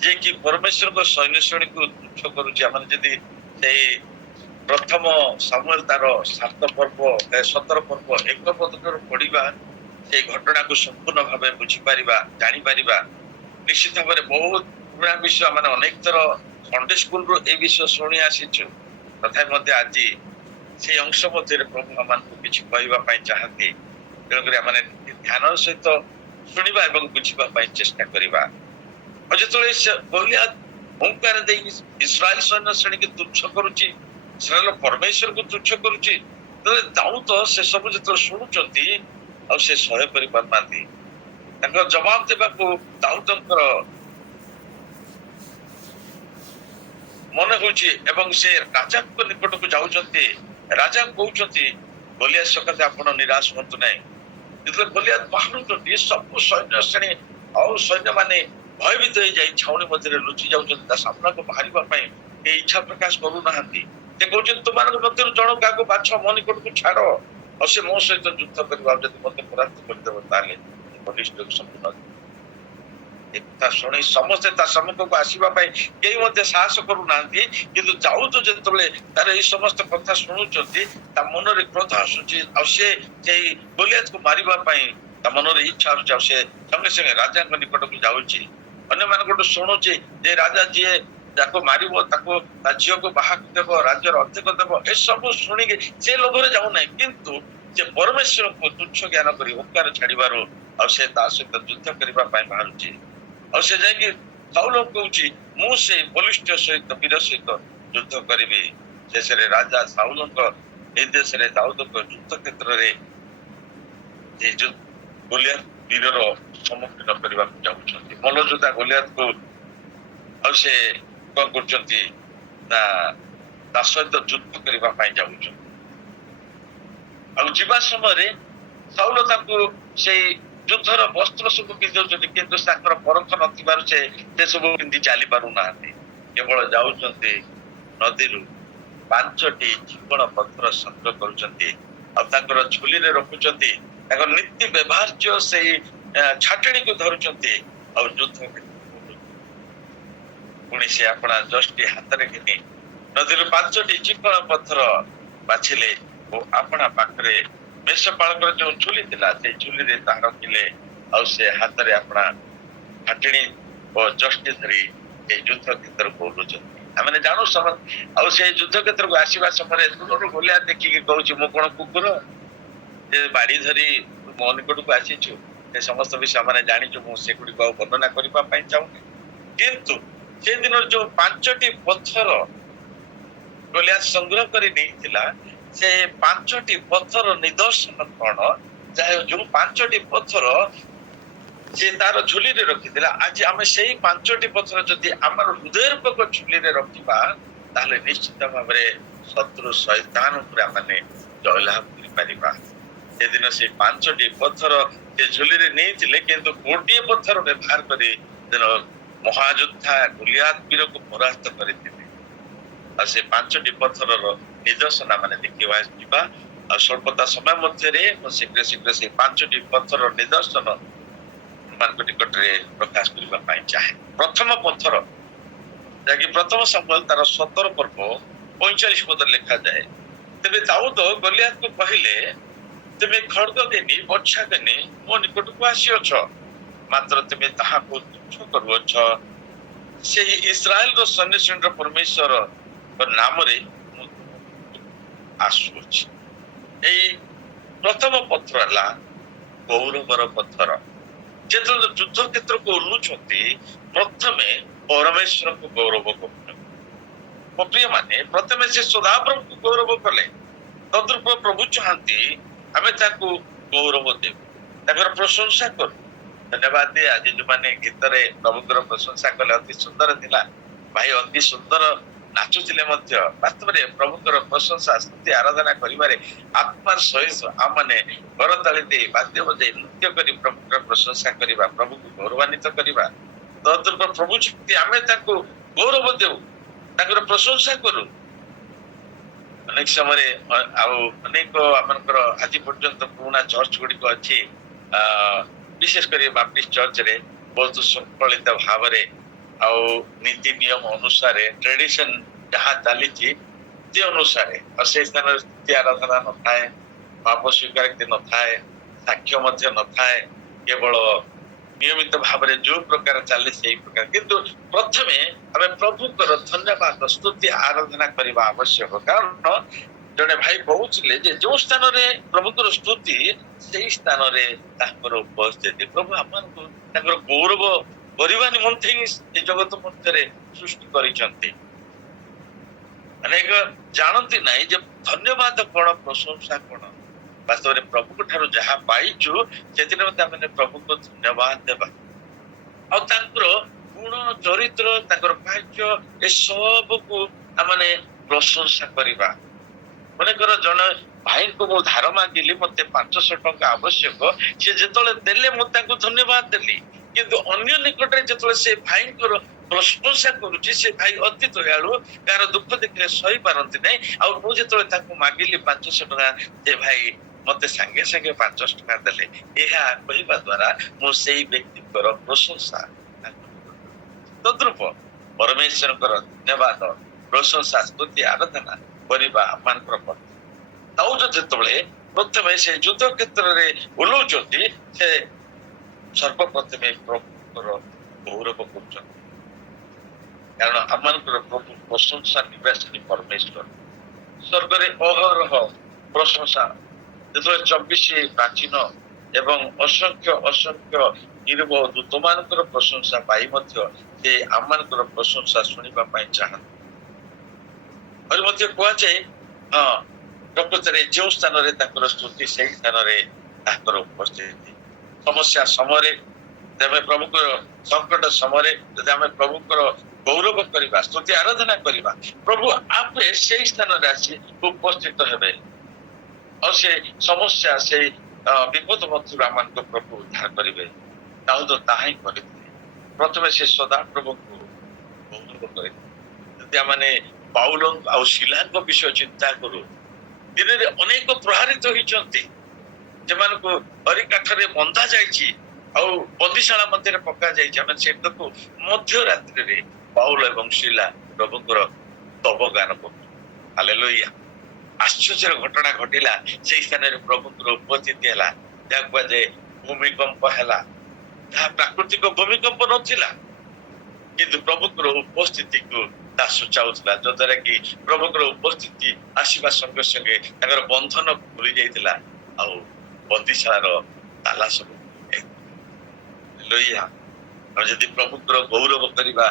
ଯିଏ କି ପରମେଶ୍ୱରଙ୍କ ସୈନ୍ୟ ଶ୍ରେଣୀକୁ ତୁଚ୍ଛ କରୁଛି। ଆମେ ଯଦି ସେଇ ପ୍ରଥମ ସମୁଏଲ ତାର 7 ପର୍ବ 17 ପର୍ବ 1 ପଦରୁ ପଢିବା, ସେଇ ଘଟଣାକୁ ସମ୍ପୂର୍ଣ୍ଣ ଭାବେ ବୁଝିପାରିବା, ଜାଣିପାରିବା। ନିଶ୍ଚିତ ଭାବରେ ବହୁତ ପୁରୁଣା ବିଷୟ, ମାନେ ଅନେକ ଥର ସଣ୍ଡେ ସ୍କୁଲରୁ এই ବିଷୟ ଶୁଣି ଆସିଛୁ, ତଥାପି ମଧ୍ୟ ଆଜି ସେଇ ଅଂଶ ମଧ୍ୟରେ ପ୍ରଭୁ ଆମମାନଙ୍କୁ କିଛି କହିବା ପାଇଁ ଚାହାନ୍ତି। ତେଣୁକରି ଆମେ ଧ୍ୟାନର ସହିତ ଶୁଣିବା ଏବଂ ବୁଝିବା ପାଇଁ ଚେଷ୍ଟା କରିବା। ଆଉ ଯେତେବେଳେ ଗୋଲିଆତ ଓଙ୍କାର ଦେଇ ଇସ୍ରାଏଲ ସୈନ୍ୟ ଶ୍ରେଣୀକୁ ତୁଚ୍ଛ କରୁଛି, ଇସ୍ରାଏଲର ପରମେଶ୍ୱରକୁ ତୁଚ୍ଛ କରୁଛି, ତେବେ ଦାଉଦ ସେ ସବୁ ଯେତେବେଳେ ଶୁଣୁଛନ୍ତି ଆଉ ସେ ସହ୍ୟ କରିପାରୁନାହାନ୍ତି। ତାଙ୍କର ଜବାବ ଦେବାକୁ ଦାଉଦଙ୍କର ମନେ ହଉଛି ଏବଂ ସେ ରାଜାଙ୍କ ନିକଟକୁ ଯାଉଛନ୍ତି। ରାଜା କହୁଛନ୍ତି, ଗୋଲିଆତ ସକାଶେ ଆପଣ ନିରାଶ ହୁଅନ୍ତୁ ନାହିଁ। ଯେତେବେଳେ ଗୋଲିଆତ ବାହାରୁଛନ୍ତି, ସବୁ ସୈନ୍ୟ ଶ୍ରେଣୀ ଆଉ ସୈନ୍ୟମାନେ ଭୟଭୀତ ହେଇଯାଇ ଛାଉଣି ମଧ୍ୟରେ ଲୁଚି ଯାଉଛନ୍ତି। ତା ସାମ୍ନାକୁ ବାହାରିବା ପାଇଁ ଏ ଇଚ୍ଛା ପ୍ରକାଶ କରୁନାହାନ୍ତି। ସେ କହୁଛନ୍ତି, ତୁମମାନଙ୍କ ମଧ୍ୟରୁ ଜଣ କାହାକୁ ବାଛ, ମୋ ନିକଟକୁ ଛାଡ, ଆଉ ସେ ମୋ ସହିତ ଯୁଦ୍ଧ କରିବା। ଯଦି ମତେ ପରାସ୍ତ କରିଦେବ ତାହେଲେ ବଲିଷ୍ଠ ସମ୍ପୂର୍ଣ୍ଣ। ଏ କଥା ଶୁଣି ସମସ୍ତେ ତା ସମ୍ମୁଖକୁ ଆସିବା ପାଇଁ କେହି ମଧ୍ୟ ସାହସ କରୁନାହାନ୍ତି। କିନ୍ତୁ ଯାଉଛୁ ଯେତେବେଳେ ତାର ଏଇ ସମସ୍ତ କଥା ଶୁଣୁଛନ୍ତି, ତା ମନରେ କ୍ରୋଧ ଆସୁଛି, ଆଉ ସେ ସେଇ ଗୋଲିଆତକୁ ମାରିବା ପାଇଁ ତା ମନରେ ଇଚ୍ଛା ଆସୁଛି। ଆଉ ସେ ସଙ୍ଗେ ସଙ୍ଗେ ରାଜାଙ୍କ ନିକଟକୁ ଯାଉଛି, ଅନ୍ୟମାନଙ୍କଠୁ ଶୁଣୁଛି ଯେ ରାଜା ଯିଏ ତାକୁ ମାରିବ, ତାକୁ ତା ଝିଅକୁ ବାହାକୁ ଦେବ, ରାଜ୍ୟର ଅର୍ଦ୍ଧେକ ଦେବ, ଏସବୁ ଶୁଣିକି ସେ ଲୋଭରେ ଯାଉନାହିଁ। କିନ୍ତୁ ସେ ପରମେଶ୍ୱରଙ୍କୁ ତୁଚ୍ଛ ଜ୍ଞାନ କରି ଓଙ୍କାର ଛାଡିବାରୁ ଆଉ ସେ ତା ସହିତ ଯୁଦ୍ଧ କରିବା ପାଇଁ ବାହାରୁଛି। ଆଉ ସେ ଯାଇକି ସାଉଲଙ୍କୁ କହୁଛି, ମୁଁ ସେଇ ବଳିଷ୍ଠ ସହିତ ବୀର ସହିତ ଯୁଦ୍ଧ କରିବି। ଶେଷରେ ରାଜା ସାଉଲଙ୍କ ନିର୍ଦ୍ଦେଶରେ ଦାଉଦଙ୍କ ଯୁଦ୍ଧ କ୍ଷେତ୍ରରେ ଗୋଲିଆତ ବୀରର ସମ୍ମୁଖୀନ କରିବାକୁ ଯାଉଛନ୍ତି। ମଲ୍ଲଯୋଦ୍ଧା ଗୋଲିଆତକୁ ଆଉ ସେ କଣ କରୁଛନ୍ତି ନା ତା ସହିତ ଯୁଦ୍ଧ କରିବା ପାଇଁ ଯାଉଛନ୍ତି। ଆଉ ଯିବା ସମୟରେ ସାଉଲ ତାଙ୍କୁ ସେଇ ଯୁଦ୍ଧର ବସ୍ତ୍ର ସବୁ ପିନ୍ଧଉଛନ୍ତି, କିନ୍ତୁ ତାଙ୍କର ପରଖ ନଥିବାରୁ ସେ ସବୁ ପିନ୍ଧି ଚାଲି ପାରୁନାହାନ୍ତି। କେବଳ ଯାଉଛନ୍ତି, ନଦୀରୁ 5ଟି ଚିକ୍କଣ ପଥର ସଂଗ୍ରହ କରୁଛନ୍ତି, ଆଉ ତାଙ୍କର ଝୁଲିରେ ରଖୁଛନ୍ତି। ତାଙ୍କର ନୀତି ବ୍ୟବହାର୍ଯ୍ୟ ସେଇ ଛାଟଣୀକୁ ଧରୁଛନ୍ତି, ଆଉ ଯୁଦ୍ଧ ପୁଣି ସେ ଆପଣା ଯଷ୍ଟି ହାତରେ ଘିନି ନଦୀରୁ 5ଟି ଚିକ୍କଣ ପଥର ବାଛିଲେ ଓ ଆପଣା ପାଖରେ ମେଷପାଳକର ଯୋଉ ଝୁଲି ଥିଲା ସେଇ ଝୁଲିରେ ତାହା ରଖିଲେ। ଆଉ ସେ ହାତରେ ଆପଣା ହାଟିଣୀ ଓ ଯଷ୍ଟି ଧରି ଏଇ ଯୁଦ୍ଧ କ୍ଷେତ୍ରକୁ ଓହ୍ଲୁଛନ୍ତି। ଆମେ ଜାଣୁ ଆଉ ସେଇ ଯୁଦ୍ଧ କ୍ଷେତ୍ରକୁ ଆସିବା ସମୟରେ ଦୂରରୁ ଗୋଲିଆତ ଦେଖିକି କହୁଛି, ମୁଁ କଣ କୁକୁର ଯେ ବାଡି ଧରି ମୋ ନିକଟକୁ ଆସିଛୁ? ସେ ସମସ୍ତ ବିଷୟ ଆମେ ଜାଣିଛୁ, ମୁଁ ସେଗୁଡିକୁ ଆଉ ବର୍ଣ୍ଣନା କରିବା ପାଇଁ ଚାହୁଁନି। କିନ୍ତୁ ସେଦିନ ଯୋଉ 5ଟି ପଥର ଗୋଲିଆତ ସଂଗ୍ରହ କରି ନେଇଥିଲା, ସେ 5ଟି ପଥର ନିଦର୍ଶନ କଣ? ଯୋଉ 5ଟି ପଥର ସେ ତାର ଝୁଲିରେ ରଖିଥିଲା, ଆଜି ଆମେ ସେଇ 5ଟି ପଥର ଯଦି ଆମର ହୃଦୟରୂପକ ଝୁଲିରେ ରଖିବା, ତାହେଲେ ନିଶ୍ଚିତ ଭାବରେ ଶତ୍ରୁ ଶୈତାନ ଉପରେ ଆମେ ଜୟଲାଭ କରିପାରିବା। ସେଦିନ ସେ 5ଟି ପଥର ସେ ଝୁଲିରେ ନେଇଥିଲେ, କିନ୍ତୁ ଗୋଟିଏ ପଥର ବ୍ୟବହାର କରି ମହାଯୋଦ୍ଧା ଗୋଲିଆତ ବୀରକୁ ପରାସ୍ତ କରିଥିଲେ। ଆଉ ସେ 5ଟି ପଥରର ନିଦର୍ଶନ ମାନେ ଦେଖିବା ଯିବା। ଆଉ ସ୍ୱଳ୍ପତା ସମୟ ମଧ୍ୟରେ ମୁଁ ଶୀଘ୍ର ସେଇ 5ଟି ପଥରର ନିଦର୍ଶନ ମାନଙ୍କ ନିକଟରେ ପ୍ରକାଶ କରିବା ପାଇଁ ଚାହେଁ। ପ୍ରଥମ ପଥର ଯାହାକି ପ୍ରଥମ ସମୁଏଲ ତାର 17 ପର୍ବ 45 ପଦରେ ଲେଖାଯାଏ, ତେବେ ଦାଉଦ ଗୋଲିଆତକୁ କହିଲେ, ତୁମେ ଖଡ୍ଗ ଘେନି ବର୍ଚ୍ଛା ଘେନି ମୋ ନିକଟକୁ ଆସିଅଛ, ମାତ୍ର ତୁମେ ତାହାକୁ ତୁଚ୍ଛ କରୁଅଛ। ସେହି ଇସ୍ରାଏଲର ସୈନ୍ୟଶ୍ରେଣୀର ପରମେଶ୍ୱର ନାମରେ ମୁଁ ଆସୁଅଛି। ଏଇ ପ୍ରଥମ ପଥର ହେଲା ଗୌରବର ପଥର। ଯେତେବେଳେ ଯୁଦ୍ଧ କ୍ଷେତ୍ରକୁ ଓହ୍ଲୁଛନ୍ତି, ପ୍ରଥମେ ପରମେଶ୍ୱରଙ୍କୁ ଗୌରବ କରୁଛନ୍ତି। ମୋ ପ୍ରିୟ ମାନେ, ପ୍ରଥମେ ସେ ସଦାପ୍ରଭୁଙ୍କୁ ଗୌରବ କଲେ। ତଦ୍ରୂପ ପ୍ରଭୁ ଚାହାନ୍ତି ଆମେ ତାକୁ ଗୌରବ ଦେବୁ, ତାଙ୍କର ପ୍ରଶଂସା କରୁ। ଧନ୍ୟବାଦ ଦିଏ। ଆଜି ଯୋଉମାନେ ଗୀତରେ ପ୍ରଭୁଙ୍କର ପ୍ରଶଂସା କଲେ, ଅତି ସୁନ୍ଦର ଥିଲା ଭାଇ, ଅତି ସୁନ୍ଦର ନାଚୁଥିଲେ ମଧ୍ୟ। ବାସ୍ତବରେ ପ୍ରଭୁଙ୍କର ପ୍ରଶଂସା ସ୍ତୁତି ଆରାଧନା କରିବାରେ ଆତ୍ମାର ସହିତ ଆମମାନେ କରତାଳି ଦେଇ ବାଦ୍ୟ ବଜାଇ ନୃତ୍ୟ କରି ପ୍ରଭୁଙ୍କର ପ୍ରଶଂସା କରିବା, ପ୍ରଭୁକୁ ଗୌରବାନ୍ୱିତ କରିବା। ତଦ୍ରୂପ ପ୍ରଭୁ ଯେମିତି ଆମେ ତାଙ୍କୁ ଗୌରବ ଦେଉ, ତାଙ୍କର ପ୍ରଶଂସା କରୁ। ଅନେକ ସମୟରେ ଆଉ ଅନେକ ଆମଙ୍କର ଆଜି ପର୍ଯ୍ୟନ୍ତ ପୁରୁଣା ଚର୍ଚ୍ଚ ଗୁଡିକ ଅଛି, ବିଶେଷ କରି ବାପ୍ଟିଷ୍ଟ ଚର୍ଚ୍ଚରେ ବହୁତ ଶୃଙ୍ଖଳିତ ଭାବରେ ଆଉ ନୀତି ନିୟମ ଅନୁସାରେ ଟ୍ରେଡିସନ ଯାହା ଚାଲିଛି ସେ ଅନୁସାରେ, ଆଉ ସେଇ ସ୍ଥାନରେ ସ୍ତୁତି ଆରାଧନା ନଥାଏ, ପାପ ସ୍ୱୀକାରୋକ୍ତି ନଥାଏ, ସାକ୍ଷ୍ୟ ମଧ୍ୟ ନଥାଏ, କେବଳ ନିୟମିତ ଭାବରେ ଯୋଉ ପ୍ରକାର ଚାଲେ ସେଇ ପ୍ରକାର। କିନ୍ତୁ ପ୍ରଥମେ ଆମେ ପ୍ରଭୁଙ୍କର ଧନ୍ୟବାଦ ସ୍ତୁତି ଆରାଧନା କରିବା ଆବଶ୍ୟକ। କାରଣ ଜଣେ ଭାଇ କହୁଥିଲେ ଯେ ଯୋଉ ସ୍ଥାନରେ ପ୍ରଭୁଙ୍କର ସ୍ତୁତି, ସେଇ ସ୍ଥାନରେ ତାଙ୍କର ଉପସ୍ଥିତି। ପ୍ରଭୁ ଆମମାନଙ୍କୁ ତାଙ୍କର ଗୌରବ କରିବା ନିମନ୍ତେ ହିଁ ଏ ଜଗତ ମଧ୍ୟରେ ସୃଷ୍ଟି କରିଛନ୍ତି। ଅନେକ ଜାଣନ୍ତି ନାହିଁ ଯେ ଧନ୍ୟବାଦ କଣ, ପ୍ରଶଂସା କଣ। ବାସ୍ତବରେ ପ୍ରଭୁଙ୍କ ଠାରୁ ଯାହା ପାଇଛୁ ସେଥିରେ ମଧ୍ୟ ଆମେ ପ୍ରଭୁଙ୍କୁ ଧନ୍ୟବାଦ ଦେବା, ଆଉ ତାଙ୍କର ଗୁଣ ଚରିତ୍ର, ତାଙ୍କର କାର୍ଯ୍ୟ ଏସବୁକୁ ଆମେ ପ୍ରଶଂସା କରିବା। ମନେକର ଜଣେ ଭାଇଙ୍କୁ ମୁଁ ଧାର ମାଗିଲି, ମତେ 500 ଟଙ୍କା ଆବଶ୍ୟକ, ସେ ଯେତେବେଳେ ଦେଲେ ମୁଁ ତାଙ୍କୁ ଧନ୍ୟବାଦ ଦେଲି। କିନ୍ତୁ ଅନ୍ୟ ନିକଟରେ ଯେତେବେଳେ ସେ ଭାଇଙ୍କର ପ୍ରଶଂସା କରୁଛି, ସେ ଭାଇ ଅତି ଦୟାଳୁ, କାହାର ଦୁଃଖ ଦେଖିଲେ ସହି ପାରନ୍ତି ନାହିଁ। ଆଉ ମୁଁ ଯେତେବେଳେ ତାଙ୍କୁ ମାଗିଲି 500 ଟଙ୍କା, ସେ ଭାଇ ମତେ ସାଙ୍ଗେ ସାଙ୍ଗେ 500 ଟଙ୍କା ଦେଲେ। ଏହା କହିବା ଦ୍ୱାରା ମୁଁ ସେଇ ବ୍ୟକ୍ତିଙ୍କର ପ୍ରଶଂସା ତଦ୍ରୂପ ପରମେଶ୍ୱରଙ୍କର ଧନ୍ୟବାଦ ପ୍ରଶଂସା ସ୍ତୁତି ଆରାଧନା କରିବା ଆମମାନଙ୍କର କର୍ତ୍ତବ୍ୟ। ଦାଉଦ ଯେତେବେଳେ ପ୍ରଥମେ ସେ ଯୁଦ୍ଧ କ୍ଷେତ୍ରରେ ଓହ୍ଲଉଛନ୍ତି ସେ ସର୍ବପ୍ରଥମେ ପ୍ରଭୁଙ୍କର ଗୌରବ କରୁଛନ୍ତି, କାରଣ ଆମମାନଙ୍କର ପ୍ରଭୁ ପ୍ରଶଂସା ନିବାସିନୀ ପରମେଶ୍ୱର। ସ୍ୱର୍ଗରେ ଅହରହ ପ୍ରଶଂସା, ଯେତେବେଳେ 24 ପ୍ରାଚୀନ ଏବଂ ଅସଂଖ୍ୟ ଅସଂଖ୍ୟ ଗିରିବ ଦୂତମାନଙ୍କର ପ୍ରଶଂସା ପାଇ ମଧ୍ୟ ସେ ଆମମାନଙ୍କର ପ୍ରଶଂସା ଶୁଣିବା ପାଇଁ ଚାହାନ୍ତି। ଆଉ ମଧ୍ୟ କୁହାଯାଏ ପ୍ରକୃତରେ ଯେଉଁ ସ୍ଥାନରେ ତାଙ୍କର ସ୍ତୁତି ସେହି ସ୍ଥାନରେ ତାଙ୍କର ଉପସ୍ଥିତି। ସମସ୍ୟା ସମୟରେ ଯଦି ଆମେ ପ୍ରଭୁଙ୍କର ସଂକଟ ସମୟରେ ଯଦି ଆମେ ପ୍ରଭୁଙ୍କର ଗୌରବ କରିବା, ସ୍ତୁତି ଆରାଧନା କରିବା, ପ୍ରଭୁ ଆପେ ସେଇ ସ୍ଥାନରେ ଆସି ଉପସ୍ଥିତ ହେବେ ଆଉ ସେ ସମସ୍ୟା ସେଇ ବିପଦ ମଧ୍ୟରୁ ଆମମାନଙ୍କୁ ପ୍ରଭୁ ଉଦ୍ଧାର କରିବେ। ଦାଉଦ ତାହା ହିଁ କରିଥିଲେ। ପ୍ରଥମେ ସେ ସଦା ପ୍ରଭୁଙ୍କୁ ଗୌରବ କରିଥିଲେ। ଯଦି ଆମେ ପାଉଲ ଆଉ ଶିଲାଙ୍କ ବିଷୟ ଚିନ୍ତା କରୁ, ଦିନରେ ଅନେକ ପ୍ରହାରିତ ହୋଇଛନ୍ତି, ସେମାନଙ୍କୁ ହରିକାଠରେ ବନ୍ଧା ଯାଇଛି ଆଉ ବନ୍ଦିଶାଳା ମଧ୍ୟରେ ପକା ଯାଇଛି। ଆମେ ସେଠାକୁ ମଧ୍ୟରାତ୍ରିରେ ପାଉଲ ଏବଂ ଶିଲା ପ୍ରଭୁଙ୍କର ସ୍ତବ ଗାନ କରୁ। ହାଲେଲୁୟା। ଆଶ୍ଚର୍ଯ୍ୟର ଘଟଣା ଘଟିଲା, ସେଇ ସ୍ଥାନରେ ପ୍ରଭୁଙ୍କର ଉପସ୍ଥିତି ହେଲା। ଯାହା କୁହାଯାଏ ଭୂମିକମ୍ପ ହେଲା, ଯାହା ପ୍ରାକୃତିକ ଭୂମିକମ୍ପ ନଥିଲା, କିନ୍ତୁ ପ୍ରଭୁଙ୍କର ଉପସ୍ଥିତିକୁ ତାହା ସୂଚାଉଥିଲା, ଯଦ୍ୱାରା କି ପ୍ରଭୁଙ୍କର ଉପସ୍ଥିତି ଆସିବା ସଙ୍ଗେ ସଙ୍ଗେ ତାଙ୍କର ବନ୍ଧନ ଖୋଲି ଯାଇଥିଲା ଆଉ ବନ୍ଦିଶାଳାର ତାଲା ସବୁ ହାଲେଲୁୟା। ଆମେ ଯଦି ପ୍ରଭୁଙ୍କର ଗୌରବ କରିବା,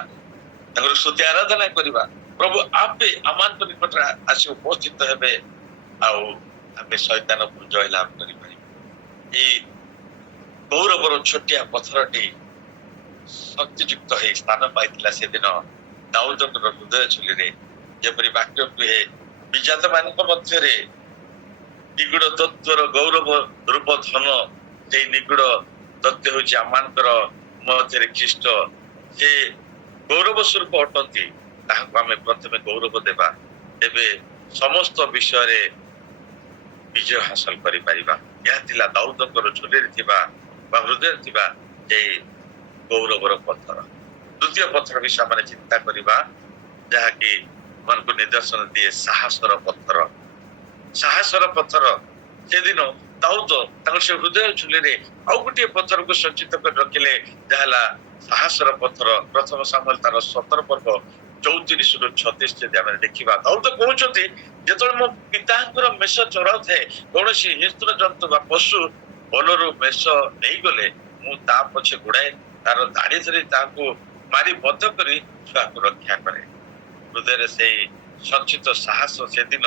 ତାଙ୍କର ସ୍ତୁତି ଆରାଧନା କରିବା, ପ୍ରଭୁ ଆପେ ଆମମାନଙ୍କ ନିକଟରେ ଆସି ଉପସ୍ଥିତ ହେବେ ଆଉ ଆମେ ଶୈତାନକୁ ଜୟଲାଭ କରିପାରିବା। ଏଇ ଗୌରବର ଛୋଟିଆ ପଥରଟି ଶକ୍ତିଯୁକ୍ତ ହେଇ ସ୍ଥାନ ପାଇଥିଲା ସେଦିନ ଦାଉଦଙ୍କର ହୃଦୟ ଛୁଲିରେ। ଯେପରି ବାକ୍ୟ କୁହେ, ବିଜାତ ମାନଙ୍କ ମଧ୍ୟରେ ନିଗୁଡ ତତ୍ଵର ଗୌରବ ରୂପ ଧନ, ସେଇ ନିଗୁଡ ତତ୍ଵ ହଉଛି ଆମମାନଙ୍କର ମଧ୍ୟରେ ଖ୍ରୀଷ୍ଟ। ସେ ଗୌରବ ସ୍ୱରୂପ ଅଟନ୍ତି, ତାହାକୁ ଆମେ ପ୍ରଥମେ ଗୌରବ ଦେବା, ଏବେ ସମସ୍ତ ବିଷୟରେ ବିଜୟ ହାସଲ କରିପାରିବା। ଏହା ଥିଲା ଦାଉଦଙ୍କର ଝୁଲିରେ ଥିବା ବା ହୃଦୟରେ ଥିବା ସେଇ ଗୌରବର ପଥର। ଦ୍ୱିତୀୟ ପଥର ବିଷୟ ଆମେ ଚିନ୍ତା କରିବା, ଯାହାକି ଆମମାନଙ୍କୁ ନିଦର୍ଶନ ଦିଏ ସାହସର ପଥର। ସାହସର ପଥର, ସେଦିନ ଦାଉଦ ତାଙ୍କ ସେ ହୃଦୟ ଝୁଲିରେ ଆଉ ଗୋଟିଏ ପଥରକୁ ସଞ୍ଚିତ କରି ରଖିଲେ, ଯାହା ହେଲା ସାହସର ପଥର। ପ୍ରଥମ ସାମୁଏଲ ତାର 17 ପର୍ବ 34ରୁ 36 ଯଦି ଆମେ ଦେଖିବା, ଦାଉଦ କହୁଛନ୍ତି, ଯେତେବେଳେ ମୋ ପିତାଙ୍କର ମେଷ ଚରାଉଥାଏ, କୌଣସି ହିଂସ୍ର ଜନ୍ତୁ ବା ପଶୁ ବନରୁ ମେଷ ନେଇଗଲେ ମୁଁ ତା ପଛେ ଗୋଡାଏ, ତାର ଦାଢି ଧରି ତାହାକୁ ମାରି ବଧ କରି ଛୁଆକୁ ରକ୍ଷା କରେ। ହୃଦୟରେ ସେଇ ସଞ୍ଚିତ ସାହସ ସେଦିନ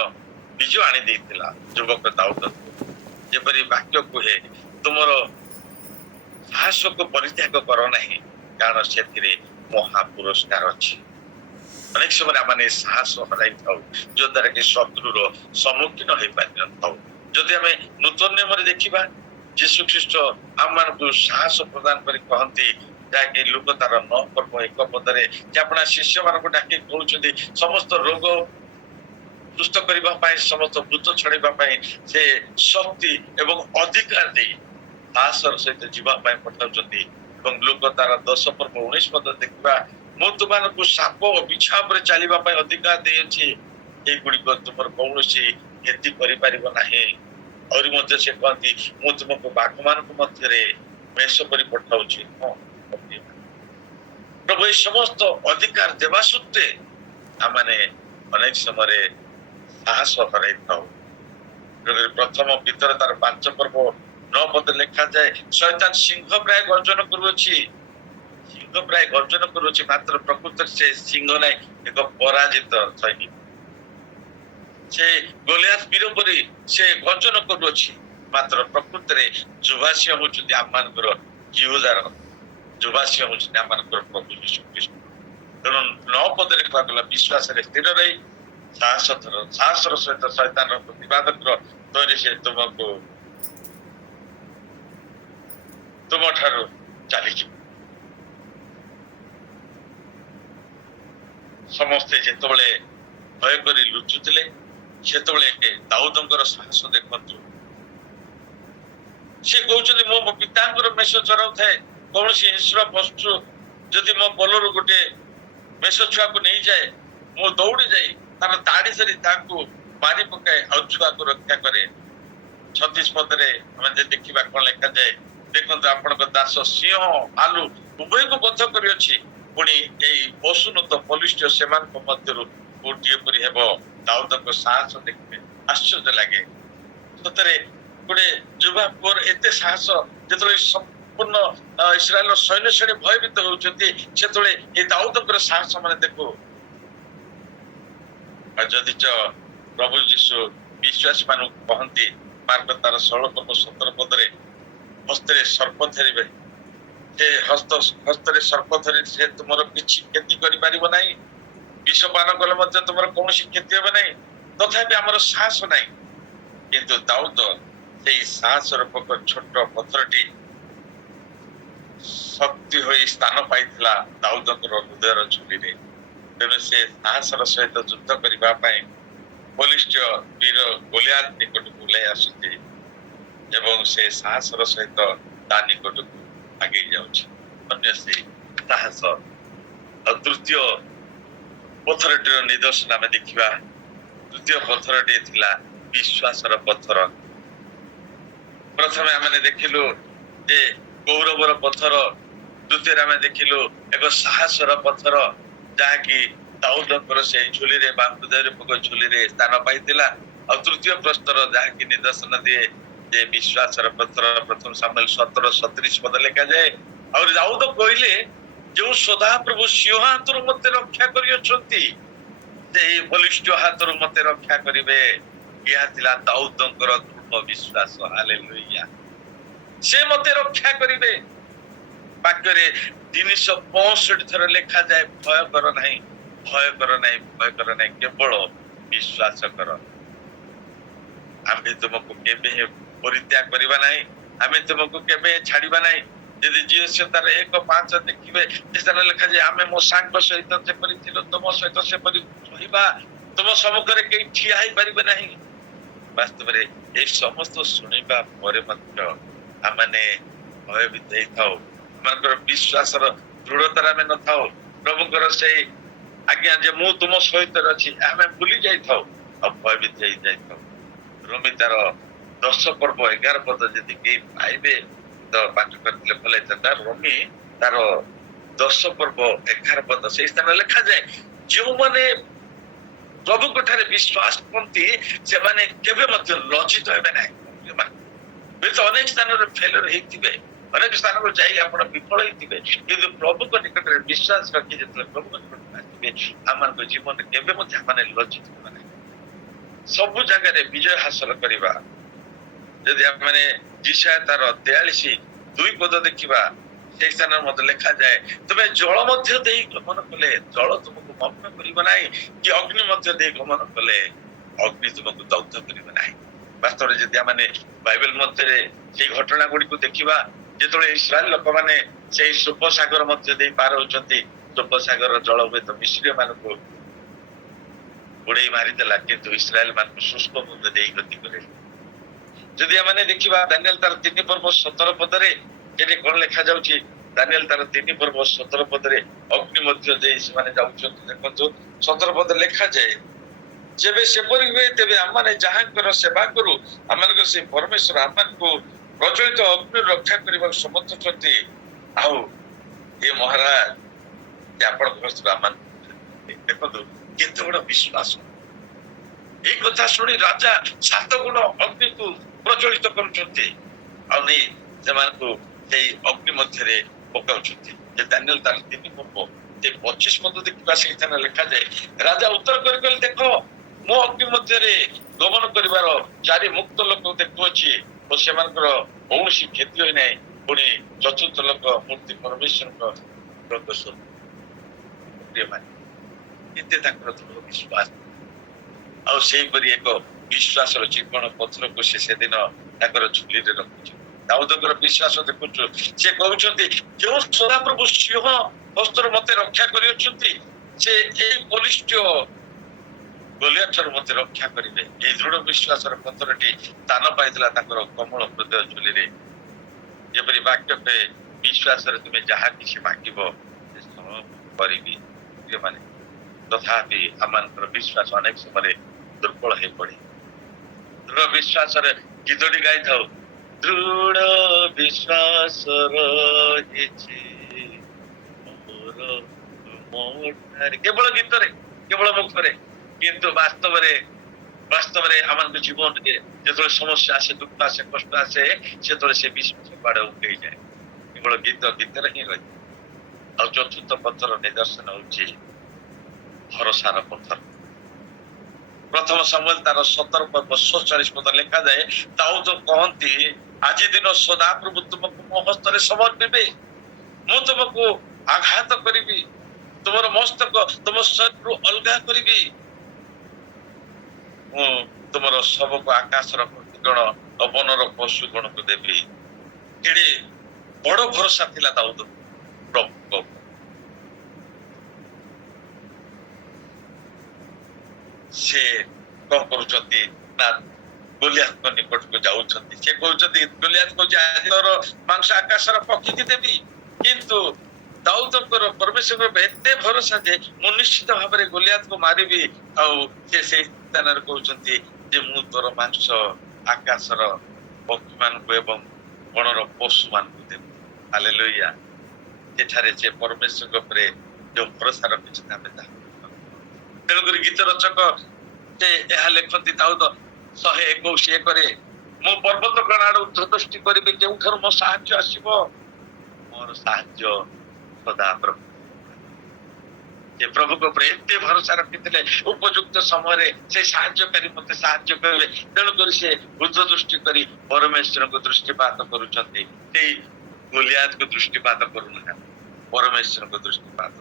ବିଜୟ ଆଣି ଦେଇଥିଲା ଯୁବକ ଦାଉଦ। ଯେପରି ବାକ୍ୟ କୁହେ, ତୁମର ସାହସକୁ ପରିତ୍ୟାଗ କର ନାହିଁ, କାରଣ ସେଥିରେ ମହା ପୁରସ୍କାର ଅଛି। ଅନେକ ସମୟରେ ଆମେ ସାହସ ହରାଇଥାଉ, ଯଦ୍ୱାରା କି ଶତ୍ରୁର ସମ୍ମୁଖୀନ ହେଇପାରିନଥାଉ। ଯଦି ଆମେ ନୂତନ ନିୟମରେ ଦେଖିବା, ଯୀଶୁ ଖ୍ରୀଷ୍ଟ ଆମମାନଙ୍କୁ ସାହସ ପ୍ରଦାନ କରି କହନ୍ତି, ଯାହାକି ଲୁକ ତାର 9 ପର୍ବ 1 ପଦରେ, ଯେ ଆପଣା ଶିଷ୍ୟମାନଙ୍କୁ ଡାକି କହୁଛନ୍ତି ସମସ୍ତ ରୋଗ ସୁସ୍ଥ କରିବା ପାଇଁ, ସମସ୍ତ ଭୂତ ଛଡେଇବା ପାଇଁ ସେ ଶକ୍ତି ଏବଂ ଅଧିକାର ଦେଇ ସାହସର ସହିତ ଯିବା ପାଇଁ ପଠାଉଛନ୍ତି। ଏବଂ ଲୁକ ତାର 10 ପର୍ବ 19 ପଦ ଦେଖିବା, ମୁଁ ତୁମମାନଙ୍କୁ ସାପ ଓ ବିଛା ଉପରେ ଚାଲିବା ପାଇଁ ଅଧିକାର ଦେଇଅଛି, ଏଇଗୁଡିକ ତୁମର କୌଣସି କ୍ଷତି କରିପାରିବ ନାହିଁ। ଆହୁରି ମଧ୍ୟ ସେ କହନ୍ତି, ମୁଁ ତୁମକୁ ବାଘ ମାନଙ୍କ ମଧ୍ୟରେ ମେଷ କରି ପଠାଉଛି। ପ୍ରଭୁ ଏ ସମସ୍ତ ଅଧିକାର ଦେବା ସତ୍ତ୍ୱେ ଆମେ ଅନେକ ସମୟରେ ସାହସ ହରାଇଥାଉ। ପ୍ରଥମ ପିତର ତାର 5 ପର୍ବ 9 ପଦରେ ଲେଖାଯାଏ, ଶୈତାନ ସିଂହ ପ୍ରାୟ ଗର୍ଜନ କରୁଅଛି, ସିଂହ ପ୍ରାୟ ଗର୍ଜନ କରୁଅଛି, ମାତ୍ର ପ୍ରକୃତରେ ସେ ସିଂହ ନାହିଁ, ଏକ ପରାଜିତ ସୈନିକ। ସେ ଗୋଲିଆଥ ବୀର ପରି ସେ ଗର୍ଜନ କରୁଅଛି, ମାତ୍ର ପ୍ରକୃତରେ ଯୁବାସିଂହ ହଉଛନ୍ତି ଆମମାନଙ୍କର ଜିହୁଦାର, ଯୁବାସିଂହ ହଉଛନ୍ତି ଆମମାନଙ୍କର ପ୍ରଭୁ ଯୀଶୁ ଖ୍ରୀଷ୍ଟ। ତେଣୁ 9 ପଦରେ କୁହାଗଲା, ବିଶ୍ୱାସରେ ସ୍ଥିର ରହି ସାହସର ସହିତ ଶୈତାନର ପ୍ରତିବାଦ କର, ତୋରେ ସେ ତୁମଠାରୁ ଚାଲିଯିବ। ସମସ୍ତେ ଯେତେବେଳେ ଭୟ କରି ଲୁଚୁଥିଲେ, ସେତେବେଳେ ଦାଉଦଙ୍କର ସାହସ ଦେଖନ୍ତୁ। ସେ କହୁଛନ୍ତି, ମୋ ପିତାଙ୍କର ମେଷ ଚରାଉଥାଏ, କୌଣସି ହିଂସ୍ର ପଶୁ ଯଦି ମୋ ପଲରୁ ଗୋଟେ ମେଷ ଛୁଆକୁ ନେଇଯାଏ, ମୁଁ ଦୌଡ଼ି ଯାଇ ତାର ଦାଢି ଧରି ତାଙ୍କୁ ମାରି ପକାଏ ଆଉ ଛୁଆକୁ ରକ୍ଷା କରେ। 36 ପଦରେ ଆମେ ଯଦି ଦେଖିବା କଣ ଲେଖାଯାଏ, ଦେଖନ୍ତୁ ଆପଣଙ୍କ ଦାସ ସିଂହ ଭାଲୁ ଉଭୟକୁ ବଧ କରିଅଛି, ପୁଣି ଏଇ ଅସୁନତ ବଳିଷ୍ଠ ସେମାନଙ୍କ ମଧ୍ୟରୁ ଗୋଟିଏ ପରି ହେବ। ଦାଉଦଙ୍କ ସାହସ ଦେଖିବେ ଆଶ୍ଚର୍ଯ୍ୟ ଲାଗେ। ସତରେ ଗୋଟେ ଯୁବା ପୁଅର ଏତେ ସାହସ, ଯେତେବେଳେ ସମ୍ପୂର୍ଣ୍ଣ ଇସ୍ରାଏଲର ସୈନ୍ୟ ଶ୍ରେଣୀ ଭୟଭୀତ ହେଉଛନ୍ତି, ସେତେବେଳେ ଏ ଦାଉଦଙ୍କର ସାହସ ମାନେ ଦେଖୁ। ଯଦିଚ ପ୍ରଭୁ ଯୀଶୁ ବିଶ୍ୱାସୀ ମାନଙ୍କୁ କହନ୍ତି, ମାର୍କ ତାର 16 ପଦରେ, ହସ୍ତରେ ସର୍ପ ଧରିବେ, ସେ ହସ୍ତରେ ସର୍ପ ଧରି ସେ ତୁମର କିଛି କ୍ଷତି କରିପାରିବ ନାହିଁ, ବିଷ ପାନ କଲେ ମଧ୍ୟ ତୁମର କୌଣସି କ୍ଷତି ହେବ ନାହିଁ। ତଥାପି ଆମର ସାହସ ନାହିଁ। କିନ୍ତୁ ଦାଉଦ ସେଇ ସାହସ ରୂପକ ଛୋଟ ପଥରଟି ଶକ୍ତି ହୋଇ ସ୍ଥାନ ପାଇଥିଲା ଦାଉଦଙ୍କର ହୃଦୟର ଝୁଲିରେ। ତେଣୁ ସେ ସାହସର ସହିତ ଯୁଦ୍ଧ କରିବା ପାଇଁ ବଳିଷ୍ଠ ବୀର ଗୋଲିଆତ ନିକଟକୁ ଓହ୍ଲାଇ ଆସୁଛି ଏବଂ ସେ ସାହସର ସହିତ ତା ନିକଟକୁ ଆଗେଇ ଯାଉଛି। ଅନ୍ୟ ସେ ସାହସ। ଆଉ ତୃତୀୟ ପଥରଟିର ନିଦର୍ଶନ ଆମେ ଦେଖିବା। ତୃତୀୟ ପଥରଟି ଥିଲା ବିଶ୍ୱାସର ପଥର। ପ୍ରଥମେ ଆମେ ଦେଖିଲୁ ଯେ ଗୌରବର ପଥର, ଦ୍ୱିତୀୟରେ ଆମେ ଦେଖିଲୁ ଏକ ସାହସର ପଥର, ଯାହାକି ଦାଉଦଙ୍କର ସେଇ ଝୁଲିରେ ବା ହୃଦୟ ରୂପକ ଝୁଲିରେ ସ୍ଥାନ ପାଇଥିଲା। ଆଉ ତୃତୀୟ ପ୍ରସ୍ତର ଯାହାକି ନିଦର୍ଶନ ଦିଏ ଯେ ବିଶ୍ୱାସର ପଥର। ପ୍ରଥମ ସାମୁଏଲ 17:37 ପଦ ଲେଖାଯାଏ, ଆଉ ଦାଉଦ କହିଲେ, ଯେଉଁ ସଦାପ୍ରଭୁ ସିଂହ ହାତରୁ ମତେ ରକ୍ଷା କରିଅଛନ୍ତି, ସେଇ ବଳିଷ୍ଠ ହାତରୁ ମତେ ରକ୍ଷା କରିବେ। ଏହା ଥିଲା ଦାଉଦଙ୍କର ଦୃଢ ବିଶ୍ୱାସ। ହାଲେଲୁୟା। ସେ ମତେ ରକ୍ଷା କରିବେ। ବାକ୍ୟରେ 365 ଥର ଲେଖାଯାଏ, ଭୟ କର ନାହିଁ, ଭୟ କର ନାହିଁ, ଭୟ କର ନାହିଁ, କେବଳ ବିଶ୍ୱାସ କର। ଆମେ ତୁମକୁ କେବେ ପରିତ୍ୟାଗ କରିବା ନାହିଁ, ଆମେ ତୁମକୁ କେବେ ଛାଡିବା ନାହିଁ। ଯଦି ଝିଅ ସେ ତାର 1:5 ଦେଖିବେ, ସେଠାରେ ଲେଖାଯାଏ, ଆମେ ମୋ ସାଙ୍ଗ ସହିତ ଯେପରି ଥିଲୁ ତୁମ ସହିତ ସେପରି ରହିବା, ତୁମ ସମ୍ମୁଖରେ କେହି ଠିଆ ହେଇପାରିବେ ନାହିଁ। ବାସ୍ତବରେ এই ସମସ୍ତ ଶୁଣିବା ପରେ ମଧ୍ୟ ଆମେ ଭୟଭୀତ ହେଇଥାଉ, ଆମଙ୍କର ବିଶ୍ୱାସର ଦୃଢତାରେ ଆମେ ନଥାଉ। ପ୍ରଭୁଙ୍କର ସେଇ ଆଜ୍ଞା ଯେ ମୁଁ ତୁମ ସହିତ ଅଛି, ଆମେ ଭୁଲି ଯାଇଥାଉ ଆଉ ଭୟଭୀତ ହେଇଯାଇଥାଉ। ରୋମୀ ତାର 10 ପର୍ବ 11 ପଦ ଯଦି କେହି ପାଇବେ ତ ପାଠ କରିଥିଲେ ଭଲ ହେଇଥାନ୍ତା। ରୋମୀ ତାର 10 ପର୍ବ 11 ପଦ ସେଇ ସ୍ଥାନରେ ଲେଖାଯାଏ, ଯେଉଁମାନେ ପ୍ରଭୁଙ୍କ ଠାରେ ବିଶ୍ୱାସ କରନ୍ତି ସେମାନେ କେବେ ମଧ୍ୟ ଲଜ୍ଜିତ ହେବେ ନାହିଁ। ଅନେକ ସ୍ଥାନରେ ଫେଲର ହେଇଥିବେ, ଅନେକ ସ୍ଥାନକୁ ଯାଇ ଆପଣ ବିଫଳ ହେଇଥିବେ, କିନ୍ତୁ ପ୍ରଭୁଙ୍କ ନିକଟରେ ବିଶ୍ୱାସ ରଖି ଯେତେବେଳେ ପ୍ରଭୁଙ୍କ ନିକଟରେ ଆସିବେ, ଆମମାନଙ୍କ ଜୀବନରେ କେବେ ମଧ୍ୟ ଆମେ ଲଜ୍ଜିତ ହେବା ନାହିଁ। ସବୁ ଜାଗାରେ ବିଜୟ ହାସଲ କରିବା। ଯଦି ଆମେ ଯିଶାୟା ତାର 43:2 ପଦ ଦେଖିବା, ସେଇ ସ୍ଥାନରେ ମଧ୍ୟ ଲେଖାଯାଏ, ତୁମେ ଜଳ ମଧ୍ୟ ଦେଇ ଗମନ କଲେ ଜଳ ତୁମକୁ ମଗ୍ନ କରିବ ନାହିଁ, କି ଅଗ୍ନି ମଧ୍ୟ ଦେଇ ଗମନ କଲେ ଅଗ୍ନି ତୁମକୁ ଦଗ୍ଧ କରିବ ନାହିଁ। ବାସ୍ତବରେ ଯଦି ଆମେ ବାଇବେଲ ମଧ୍ୟରେ ସେଇ ଘଟଣା ଗୁଡିକୁ ଦେଖିବା, ଯେତେବେଳେ ଇସ୍ରାଏଲ ଲୋକମାନେ ସେଇ ସୁପ ସାଗର ମଧ୍ୟ ଦେଇ ପାର ହଉଛନ୍ତି, ସୁପ ସାଗର ଜଳ ହୁଏତ ମିଶ୍ରୀୟ ମାନଙ୍କୁ ବୁଡେଇ ମାରିଦେଲା, କିନ୍ତୁ ଇସ୍ରାଏଲ ମାନଙ୍କୁ ଶୁଷ୍କ ମୁଣ୍ଡ ଦେଇ ଗତି କଲେ। ଯଦି ଆମେ ଦେଖିବା ଦାନିଏଲ ତାର 3 ପର୍ବ 17 ପଦରେ, ସେଠି କଣ ଲେଖାଯାଉଛି? ଦାନିଏଲ ତାର 3 ପର୍ବ 17 ପଦରେ ଅଗ୍ନି ମଧ୍ୟ ଦେଇ ସେମାନେ ଯାଉଛନ୍ତି। ଦେଖନ୍ତୁ 17 ପଦରେ ଲେଖାଯାଏ, ଯେବେ ସେପରି ହୁଏ ତେବେ ଆମମାନେ ଯାହାଙ୍କର ସେବା କରୁ, ଆମମାନଙ୍କ ସେ ପରମେଶ୍ୱର ଆମମାନଙ୍କୁ ପ୍ରଜ୍ୱଳିତ ଅଗ୍ନିରୁ ରକ୍ଷା କରିବାକୁ ସମର୍ଥ ଅଛନ୍ତି। ଆଉ ଏ ମହାରାଜ ଆପଣଙ୍କ ଦେଖନ୍ତୁ କେତେ ବଡ ବିଶ୍ୱାସ। এই କଥା ଶୁଣି ରାଜା 7 ଗୁଣ ଅଗ୍ନିକୁ ପ୍ରଜ୍ୱଳିତ କରୁଛନ୍ତି ଆଉ ନେଇ ସେମାନଙ୍କୁ ସେଇ ଅଗ୍ନି ମଧ୍ୟରେ ପକାଉଛନ୍ତି। ଦାନିଏଲ ତାର 3 ପର୍ବ 25 ପଦ ଦେଖିବା, ସେଇଠାରେ ଲେଖାଯାଏ, ରାଜା ଉତ୍ତର କରି କହିଲେ, ଦେଖ ମୋ ଅଗ୍ନି ମଧ୍ୟରେ ଗମନ କରିବାର 4 ମୁକ୍ତ ଲୋକ ଦେଖୁଅଛି ଓ ସେମାନଙ୍କର କୌଣସି କ୍ଷତି ହୋଇନାହିଁ। ପୁଣି ଚତୁର୍ଥ ଲୋକ ମୂର୍ତ୍ତି ପରମେଶ୍ୱରଙ୍କ ଏତେ ତାଙ୍କର ଦୃଢ ବିଶ୍ୱାସ। ଆଉ ସେଇପରି ଏକ ବିଶ୍ୱାସର ଚିକ୍କଣ ପଥରକୁ ସେଦିନ ତାଙ୍କର ଝୁଲିରେ ରଖୁଛି। ଦାଉଦଙ୍କର ବିଶ୍ୱାସ ଦେଖୁଛୁ, ସେ କହୁଛନ୍ତି, ଯେଉଁ ସଦାପ୍ରଭୁ ସିଂହ ହସ୍ତରୁ ମତେ ରକ୍ଷା କରିଅଛନ୍ତି, ସେ ଏଇ ବଳିଷ୍ଠ ଗୋଲିଆତ ଠାରୁ ମତେ ରକ୍ଷା କରିବେ। এই ଦୃଢ ବିଶ୍ୱାସର ପଥରଟି ସ୍ଥାନ ପାଇଥିଲା ତାଙ୍କର କମଳ ହୃଦୟ ଝୁଲିରେ। ଯେପରି ବାକ୍ୟ ବିଶ୍ୱାସରେ ତୁମେ ଯାହା କିଛି ମାଗିବ ସେ ସବୁ କରିବି। ପ୍ରିୟ ମାନେ ତଥାପି ଆମମାନଙ୍କର ବିଶ୍ୱାସ ଅନେକ ସମୟରେ ଦୁର୍ବଳ ହେଇ ପଡେ। ଦୃଢ ବିଶ୍ୱାସରେ ଗୀତଟି ଗାଇଥାଉ, ଦୃଢ ବିଶ୍ୱାସ ରହିଛି ମୋର ତୁମଠାରେ, କେବଳ ଗୀତରେ, କେବଳ ମୁଖରେ, କିନ୍ତୁ ବାସ୍ତବରେ ଆମମାନଙ୍କ ଜୀବନରେ ଯେତେବେଳେ ସମସ୍ୟା ଆସେ, ଦୁଃଖ ଆସେ, କଷ୍ଟ ଆସେ, ସେତେବେଳେ ସେ ବିଶ୍ୱାସ କୁଆଡେ ଉଠେଇଯାଏ। କେବଳ ଗୀତରେ ହିଁ ରହିଥାଏ। ଆଉ ଚତୁର୍ଥ ପଥର ନିଦର୍ଶନ ହଉଛି ଭରସାର ପଥର। ପ୍ରଥମ ସମୁଏଲ ତାର 17 ପର୍ବ 47 ପଦ ଲେଖାଯାଏ, ଦାଉଦ କହନ୍ତି, ଆଜି ଦିନ ସଦାପ୍ରଭୁ ତୁମକୁ ମୋ ହସ୍ତରେ ସମର୍ପିବେ, ମୁଁ ତୁମକୁ ଆଘାତ କରିବି, ତୁମର ମସ୍ତକ ତୁମ ଶରୀରରୁ ଅଲଗା କରିବି, ମୁଁ ତୁମର ଶବକୁ ଆକାଶର ପକ୍ଷୀଗଣ ଓ ବନର ପଶୁ ଗଣକୁ ଦେବି। କେଡେ ବଡ ଭରସା ଥିଲା ଦାଉଦ ପ୍ରଭୁଙ୍କ। ସେ କଣ କରୁଛନ୍ତି ନା ଗୋଲିଆତଙ୍କ ନିକଟକୁ ଯାଉଛନ୍ତି। ସେ କହୁଛନ୍ତି, ଗୋଲିଆତ କହୁଛି ଆଜି ତୋର ମାଂସ ଆକାଶର ପକ୍ଷୀକି ଦେବି, କିନ୍ତୁ ଦାଉଦଙ୍କର ପରମେଶ୍ୱରଙ୍କ ଏତେ ଭରସା ଯେ ମୁଁ ନିଶ୍ଚିତ ଭାବରେ ଗୋଲିଆତକୁ ମାରିବି। ଆଉ ସେ ସେଇ ସ୍ଥାନରେ କହୁଛନ୍ତି ଯେ ମୁଁ ତୋର ମାଂସ ଆକାଶର ପକ୍ଷୀମାନଙ୍କୁ ଏବଂ ବଣର ପଶୁ ମାନଙ୍କୁ ଦେବି। ହାଲେଲୁୟା। ସେଠାରେ ସେ ପରମେଶ୍ୱରଙ୍କ ଉପରେ ଯୋଉ ଭରସା ରଖିଛନ୍ତି ଆମେ ତାହା ତେଣୁକରି ଗୀତ ରଚକ ସେ ଏହା ଲେଖନ୍ତି, ଦାଉଦ 121 ମୁଁ ପର୍ବତ ଗଣ ଆଡୁ ଦୃଷ୍ଟି କରିବି, କେଉଁଠାରୁ ମୋ ସାହାଯ୍ୟ ଆସିବ? ମୋର ସାହାଯ୍ୟ ସଦାପ୍ରଭୁ। ସେ ପ୍ରଭୁଙ୍କ ଉପରେ ଏତେ ଭରସା ରଖିଥିଲେ, ଉପଯୁକ୍ତ ସମୟରେ ସେ ସାହାଯ୍ୟକାରୀ ମତେ ସାହାଯ୍ୟ କରିବେ। ତେଣୁକରି ସେ ବୁଦ୍ଧ ଦୃଷ୍ଟି କରି ପରମେଶ୍ୱରଙ୍କୁ ଦୃଷ୍ଟିପାତ କରୁଛନ୍ତି। ସେଇ ଗୋଲିଆତକୁ ଦୃଷ୍ଟିପାତ କରୁନାହାନ୍ତି, ପରମେଶ୍ୱରଙ୍କୁ ଦୃଷ୍ଟିପାତ।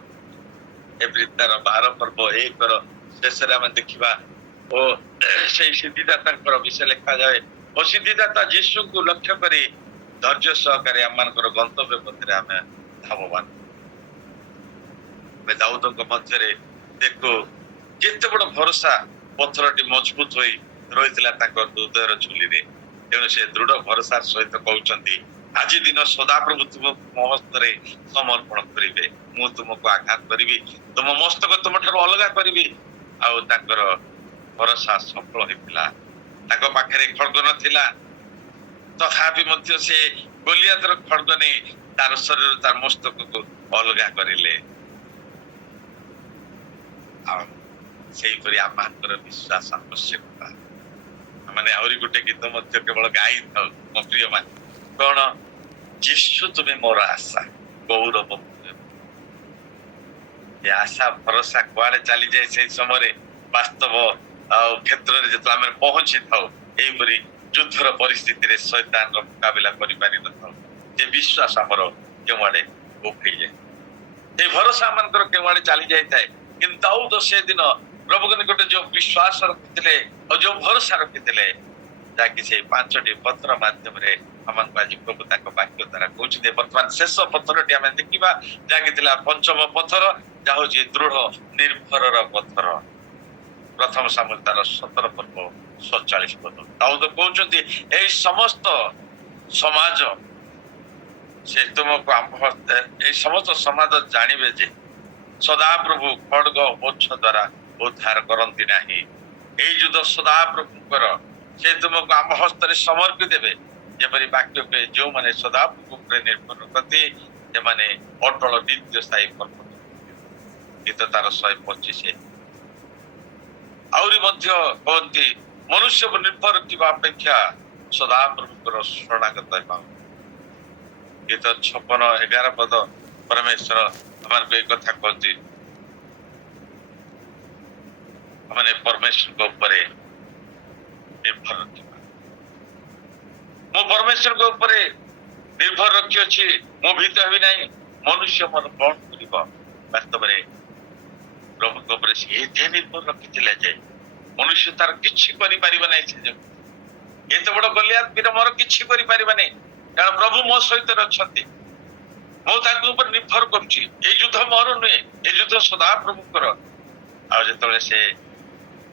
ଏପ୍ରିଲ ତାର 12 ପର୍ବ 1 ଶେଷରେ ଆମେ ଦେଖିବା, ଓ ସେଇ ସିଦ୍ଧିଦାତାଙ୍କର ବିଷୟ ଲେଖାଯାଏ, ଓ ସିଦ୍ଧିଦାତା ଯୀଶୁଙ୍କୁ ଲକ୍ଷ୍ୟ କରି ଧୈର୍ଯ୍ୟ ସହକାରେ ଆମମାନଙ୍କର ଗନ୍ତବ୍ୟ ପଥରେ ଆମେ ଧାବମାନ। ଦାଉଦଙ୍କ ମଧ୍ୟରେ ଦେଖୁ କେତେ ବଡ ଭରସା, ପଥରଟି ମଜବୁତ ହୋଇ ରହିଥିଲା ତାଙ୍କ ହୃଦୟର ଝୁଲିରେ। ତେଣୁ ସେ ଦୃଢ ଭରସାର ସହିତ କହୁଛନ୍ତି, ଆଜି ଦିନ ସଦାପ୍ରଭୁ ତୁମକୁ ମୋ ହସ୍ତରେ ସମର୍ପଣ କରିବେ, ମୁଁ ତୁମକୁ ଆଘାତ କରିବି, ତୁମ ମସ୍ତକ ତୁମ ଠାରୁ ଅଲଗା କରିବି। ଆଉ ତାଙ୍କର ଭରସା ସଫଳ ହେଇଥିଲା। ତାଙ୍କ ପାଖରେ ଖଡ୍ଗ ନଥିଲା, ତଥାପି ମଧ୍ୟ ସେ ଗୋଲିଆତର ଖଡ୍ଗ ନେଇ ତାର ଶରୀର ତାର ମସ୍ତକକୁ ଅଲଗା କରିଲେ। ଆଉ ସେଇପରି ଆମମାନଙ୍କର ବିଶ୍ୱାସ ଆବଶ୍ୟକତା। ମାନେ ଆହୁରି ଗୋଟେ ଗୀତ ମଧ୍ୟ କେବଳ ଗାଇଥାଉ ମୋ ପ୍ରିୟ ମାନେ, କଣ? ଯୀଶୁ ତୁମେ ମୋର ଆଶା, ଗୌରବ। ଏ ଆଶା ଭରସା କୁଆଡେ ଚାଲିଯାଏ ସେଇ ସମୟରେ ବାସ୍ତବ ଆଉ କ୍ଷେତ୍ରରେ ଯେତେବେଳେ ଆମେ ପହଞ୍ଚି ଥାଉ, ଏଇପରି ଯୁଦ୍ଧର ପରିସ୍ଥିତିରେ ଶୈତାନର ମୁକାବିଲା କରିପାରିନଥାଉ। ସେ ବିଶ୍ୱାସ ଆମର କେଉଁଆଡେ ଉଭେଇଯାଏ, ସେଇ ଭରସା ଆମମାନଙ୍କର କେଉଁଆଡେ ଚାଲି ଯାଇଥାଏ। କିନ୍ତୁ ଦାଉଦ ସେଦିନ ପ୍ରଭୁଙ୍କ ନିକଟରେ ଯୋଉ ବିଶ୍ୱାସ ରଖିଥିଲେ ଆଉ ଯୋଉ ଭରସା ରଖିଥିଲେ, ଯାହାକି ସେଇ 5ଟି ପଥର ମାଧ୍ୟମରେ ଆମମାନଙ୍କୁ ଆଜି ପ୍ରଭୁ ତାଙ୍କ ବାକ୍ୟ ଦ୍ୱାରା କହୁଛନ୍ତି। ବର୍ତ୍ତମାନ ଶେଷ ପଥରଟି ଆମେ ଦେଖିବା, ଯାହାକି ଥିଲା 5ମ ପଥର, ଯାହା ହଉଛି ଦୃଢ ନିର୍ଭରର ପଥର। ପ୍ରଥମ ସମୁଏଲ ତାର 17 ପର୍ବ 47 ପଦ। ଦାଉଦ କହୁଛନ୍ତି, ଏଇ ସମସ୍ତ ସମାଜ ସେ ତୁମକୁ ଏଇ ସମସ୍ତ ସମାଜ ଜାଣିବେ ଯେ ସଦାପ୍ରଭୁ ଖଡ୍ଗ ବୋଝ ଦ୍ୱାରା ଉଦ୍ଧାର କରନ୍ତି ନାହିଁ। ଏଇ ଯୁଦ୍ଧ ସଦାପ୍ରଭୁଙ୍କର, ସେ ତୁମକୁ ଆମ ହସ୍ତରେ ସମର୍ପି ଦେବେ। ଯେପରି ବାକ୍ୟ କହେ, ଯେଉଁମାନେ ସଦାପ୍ରଭୁ ଉପରେ ନିର୍ଭର କରନ୍ତି ସେମାନେ ଅଟଳ ନିତ୍ୟ ସ୍ଥାୟୀ ପର୍ବତ। ଗୀତ ତାର 125। ଆହୁରି ମଧ୍ୟ କହନ୍ତି, ମନୁଷ୍ୟ ନିର୍ଭର ଥିବା ଅପେକ୍ଷା ସଦାପ୍ରଭୁଙ୍କର ଶରଣାଗତ ହେବା। ଗୀତ 56:11 ପଦ ପରମେଶ୍ୱର ଆମମାନଙ୍କୁ ଏ କଥା କହନ୍ତି, ମାନେ ପରମେଶ୍ୱରଙ୍କ ଉପରେ ନିର୍ଭର ରଖିବା। ମୁଁ ପରମେଶ୍ୱରଙ୍କ ଉପରେ ନିର୍ଭର ରଖିଅଛି, ମୁଁ ଭୀତ ହେବି ନାହିଁ। ମନୁଷ୍ୟ ମନ କଣ କରିବ? ବାସ୍ତବରେ ପ୍ରଭୁଙ୍କ ଉପରେ ସେ ଏତେ ନିର୍ଭର ରଖିଥିଲେ ଯେ ମନୁଷ୍ୟ ତାର କିଛି କରିପାରିବ ନାହିଁ। ସେ ଯୋଉ ଏତେ ବଡ ଗୋଲିଆତ ବୀର ମୋର କିଛି କରିପାରିବ ନାହିଁ, କାରଣ ପ୍ରଭୁ ମୋ ସହିତ ଅଛନ୍ତି, ମୁଁ ତାଙ୍କ ଉପରେ ନିର୍ଭର କରୁଛି। ଏଇ ଯୁଦ୍ଧ ମୋର ନୁହେଁ, ଏଇ ଯୁଦ୍ଧ ସଦାପ୍ରଭୁଙ୍କର। ଆଉ ଯେତେବେଳେ ସେ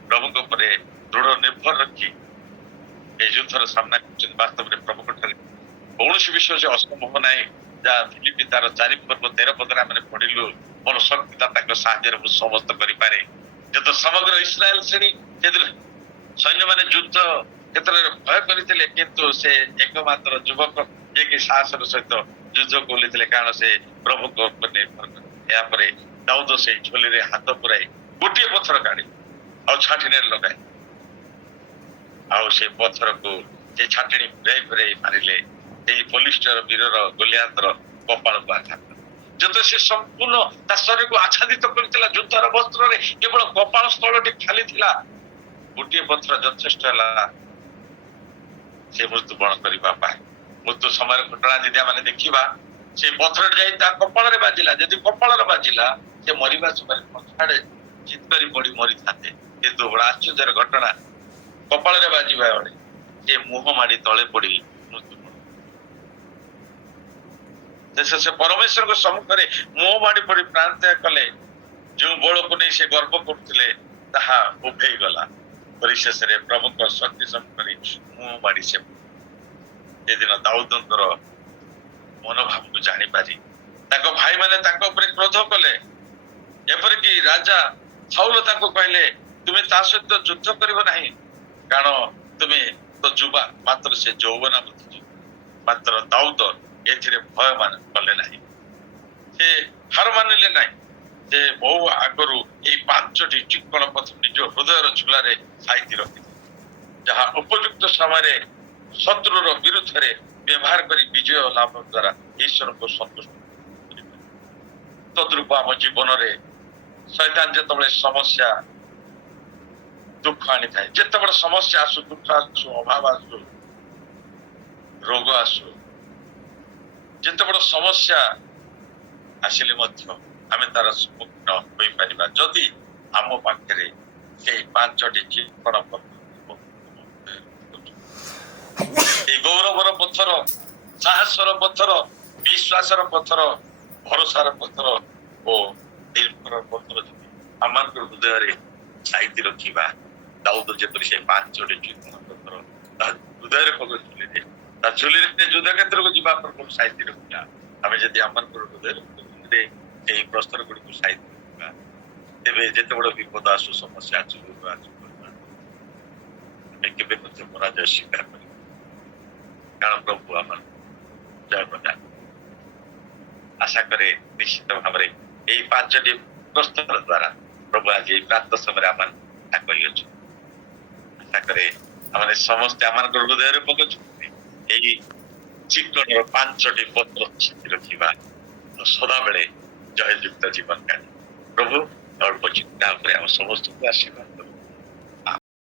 ପ୍ରଭୁଙ୍କ ଉପରେ ଦୃଢ ନିର୍ଭର ରଖି এই ଯୁଦ୍ଧର ସାମ୍ନା କରୁଛନ୍ତି, ବାସ୍ତବରେ ପ୍ରଭୁଙ୍କ ଠାରେ କୌଣସି ବିଷୟ ଯେ ଅସମ୍ଭବ ନାହିଁ। ଯାହା ଫିଲିପି ତାର 4 ପର୍ବ 13 ପଦରେ ଆମେ ପଢିଲୁ, ମୋର ଶକ୍ତିଦାତାଙ୍କ ସାହାଯ୍ୟରେ ମୁଁ ସମସ୍ତ କରିପାରେ। ଯେତେ ସମଗ୍ର ଇସ୍ରାଏଲ ଶ୍ରେଣୀ ଯେତେବେଳେ ସୈନ୍ୟମାନେ ଯୁଦ୍ଧ କ୍ଷେତ୍ରରେ ଭୟ କରିଥିଲେ, କିନ୍ତୁ ସେ ଏକମାତ୍ର ଯୁବକ ଯିଏକି ସାହସର ସହିତ ଯୁଦ୍ଧ ଖୋଲିଥିଲେ, କାରଣ ସେ ପ୍ରଭୁଙ୍କ ଉପରେ ନିର୍ଭର କରେ। ଏହାପରେ ଦାଉଦ ସେଇ ଝୋଲିରେ ହାତ ପୁରାଇ ଗୋଟିଏ ପଥର କାଢି ଆଉ ଛାଟିଣିରେ ଲଗାଏ, ଆଉ ସେ ପଥରକୁ ସେ ଛାଟିଣି ଫୁରାଇ ମାରିଲେ ସେଇ ପଲିଷ୍ଟର ବୀରର ଗୋଲିଆତର କପାଳକୁ ଆଘାତ। ଯେତେ ସେ ସମ୍ପୂର୍ଣ୍ଣ ତା ଶରୀରକୁ ଆଚ୍ଛାଦିତ କରିଥିଲା ଯୁଦ୍ଧର ବସ୍ତ୍ରରେ, କେବଳ କପାଳ ସ୍ଥଳଟି ଖାଲି ଥିଲା। ଗୋଟିଏ ପଥର ଯଥେଷ୍ଟ ହେଲା ସେ ମୃତ୍ୟୁବରଣ କରିବା ପାଇଁ। ମୃତ୍ୟୁ ସମୟର ଘଟଣା ଯଦି ଆମେ ଦେଖିବା, ସେ ପଥରଟି ଯାଇ ତା କପାଳରେ ବାଜିଲା। ଯଦି କପାଳରେ ବାଜିଲା, ସେ ମରିବା ସମୟରେ ପଛଆଡେ ଚିତ୍କରି ପଡି ମରିଥାନ୍ତେ, କିନ୍ତୁ ବଡ ଆଶ୍ଚର୍ଯ୍ୟର ଘଟଣା, କପାଳରେ ବାଜିବା ବେଳେ ସେ ମୁହଁ ମାଡି ତଳେ ପଡି ମୃତ୍ୟୁବରଣ। ସେ ପରମେଶ୍ୱରଙ୍କ ସମ୍ମୁଖରେ ମୁହଁ ମାଡି ପଡି ପ୍ରାଣତ୍ୟାଗ କଲେ। ଯେଉଁ ବଳକୁ ନେଇ ସେ ଗର୍ବ କରୁଥିଲେ ତାହା ଉଭେଇ ଗଲା। ପରିଶେଷରେ ପ୍ରଭୁଙ୍କ ଶକ୍ତି ସମ୍ମୁଖରେ ମୁହଁ ମାଡି ସେଦିନ ଦାଉଦଙ୍କର ମନୋଭାବକୁ ଜାଣିପାରି ତାଙ୍କ ଭାଇମାନେ ତାଙ୍କ ଉପରେ କ୍ରୋଧ କଲେ। ଏପରିକି ରାଜା ସାଉଲ ତାଙ୍କୁ କହିଲେ, ତୁମେ ତା ସହିତ ଯୁଦ୍ଧ କରିବ ନାହିଁ, କାରଣ ତୁମେ ତ ଯୁବା, ମାତ୍ର ସେ ଯୌବନା ବୁଝିଛୁ। ମାତ୍ର ଦାଉଦ ଏଥିରେ ଭୟ କଲେ ନାହିଁ, ସେ ହାର ମାନିଲେ ନାହିଁ। ସେ ବହୁ ଆଗରୁ ଏଇ 5ଟି ଚିକ୍କଣ ପଥର ନିଜ ହୃଦୟର ଝୁଲାରେ ସାଇତି ରଖିଥିଲେ, ଯାହା ଉପଯୁକ୍ତ ସମୟରେ ଶତ୍ରୁର ବିରୁଦ୍ଧରେ ବ୍ୟବହାର କରି ବିଜୟ ଲାଭ ଦ୍ୱାରା ଈଶ୍ୱରଙ୍କୁ ସନ୍ତୁଷ୍ଟ କରିପାରିବେ। ତଦ୍ରୂପ ଆମ ଜୀବନରେ ଶୈତାନ ଯେତେବେଳେ ସମସ୍ୟା ଦୁଃଖ ଆଣିଥାଏ, ଯେତେବେଳେ ସମସ୍ୟା ଆସୁ, ଦୁଃଖ ଆସୁ, ଅଭାବ ଆସୁ, ରୋଗ ଆସୁ, ଯେତେବେଳେ ସମସ୍ୟା ଆସିଲେ ମଧ୍ୟ ଆମେ ତାର ସମ୍ମୁଖୀନ ହୋଇପାରିବା ଯଦି ଆମ ପାଖରେ ସେଇ 5ଟି ଚିକ୍କଣ ପଥର। এই ଗୌରବର ପଥର, ସାହସର ପଥର, ବିଶ୍ୱାସର ପଥର, ଭରସାର ପଥର ଓ ନିର୍ଭରର ପଥର ଯଦି ଆମମାନଙ୍କ ହୃଦୟରେ ସାଇତି ରଖିବା, ଦାଉଦ ଯେପରି ସେ 5ଟି ଚିକ୍କଣ ପଥର ତା ହୃଦୟରେ ପକେଇଥିଲେ, ତା ଝୁଲିରେ ଯୁଦ୍ଧ କ୍ଷେତ୍ରକୁ ଯିବା ପୂର୍ବରୁ ସାଇତି ରଖିବା। ଆମେ ଯଦି ଆମମାନଙ୍କ ହୃଦୟରେ ସେଇ ପ୍ରସ୍ତର ଗୁଡିକୁ ସାଇତି ରଖିବା, ତେବେ ଯେତେବେଳେ ବିପଦ ଆସୁ, ସମସ୍ୟା ଆସୁ, ରୋଗ ଆସୁ, ଆମେ କେବେ ମଧ୍ୟ ପରାଜୟ ସ୍ୱୀକାର କରିବା, କାରଣ ପ୍ରଭୁ ଆମର ଜୟ ପ୍ରଦାନ। ଆଶା କରେ ନିଶ୍ଚିତ ଭାବରେ ଏଇ 5ଟି ପ୍ରସ୍ତର ଦ୍ୱାରା ପ୍ରଭୁ ଆଜି ଏଇ ପ୍ରାତଃ ସମୟରେ ଆମ କହିଅଛୁ। ଆଶା କରେ ଆମେ ସମସ୍ତେ ଆମମାନଙ୍କ ହୃଦୟରେ ପକାଉଛନ୍ତି ଏଇ ଚିକ୍କଣର 5ଟି ପତ୍ର ସାଥି ରଖିବା, ସଦାବେଳେ ଜୟଯୁକ୍ତ ଜୀବନ କାଢ଼ି ପ୍ରଭୁ ଅଳ୍ପ ଚିନ୍ତା ଉପରେ ଆମ ସମସ୍ତଙ୍କୁ ଆଶୀର୍ବାଦ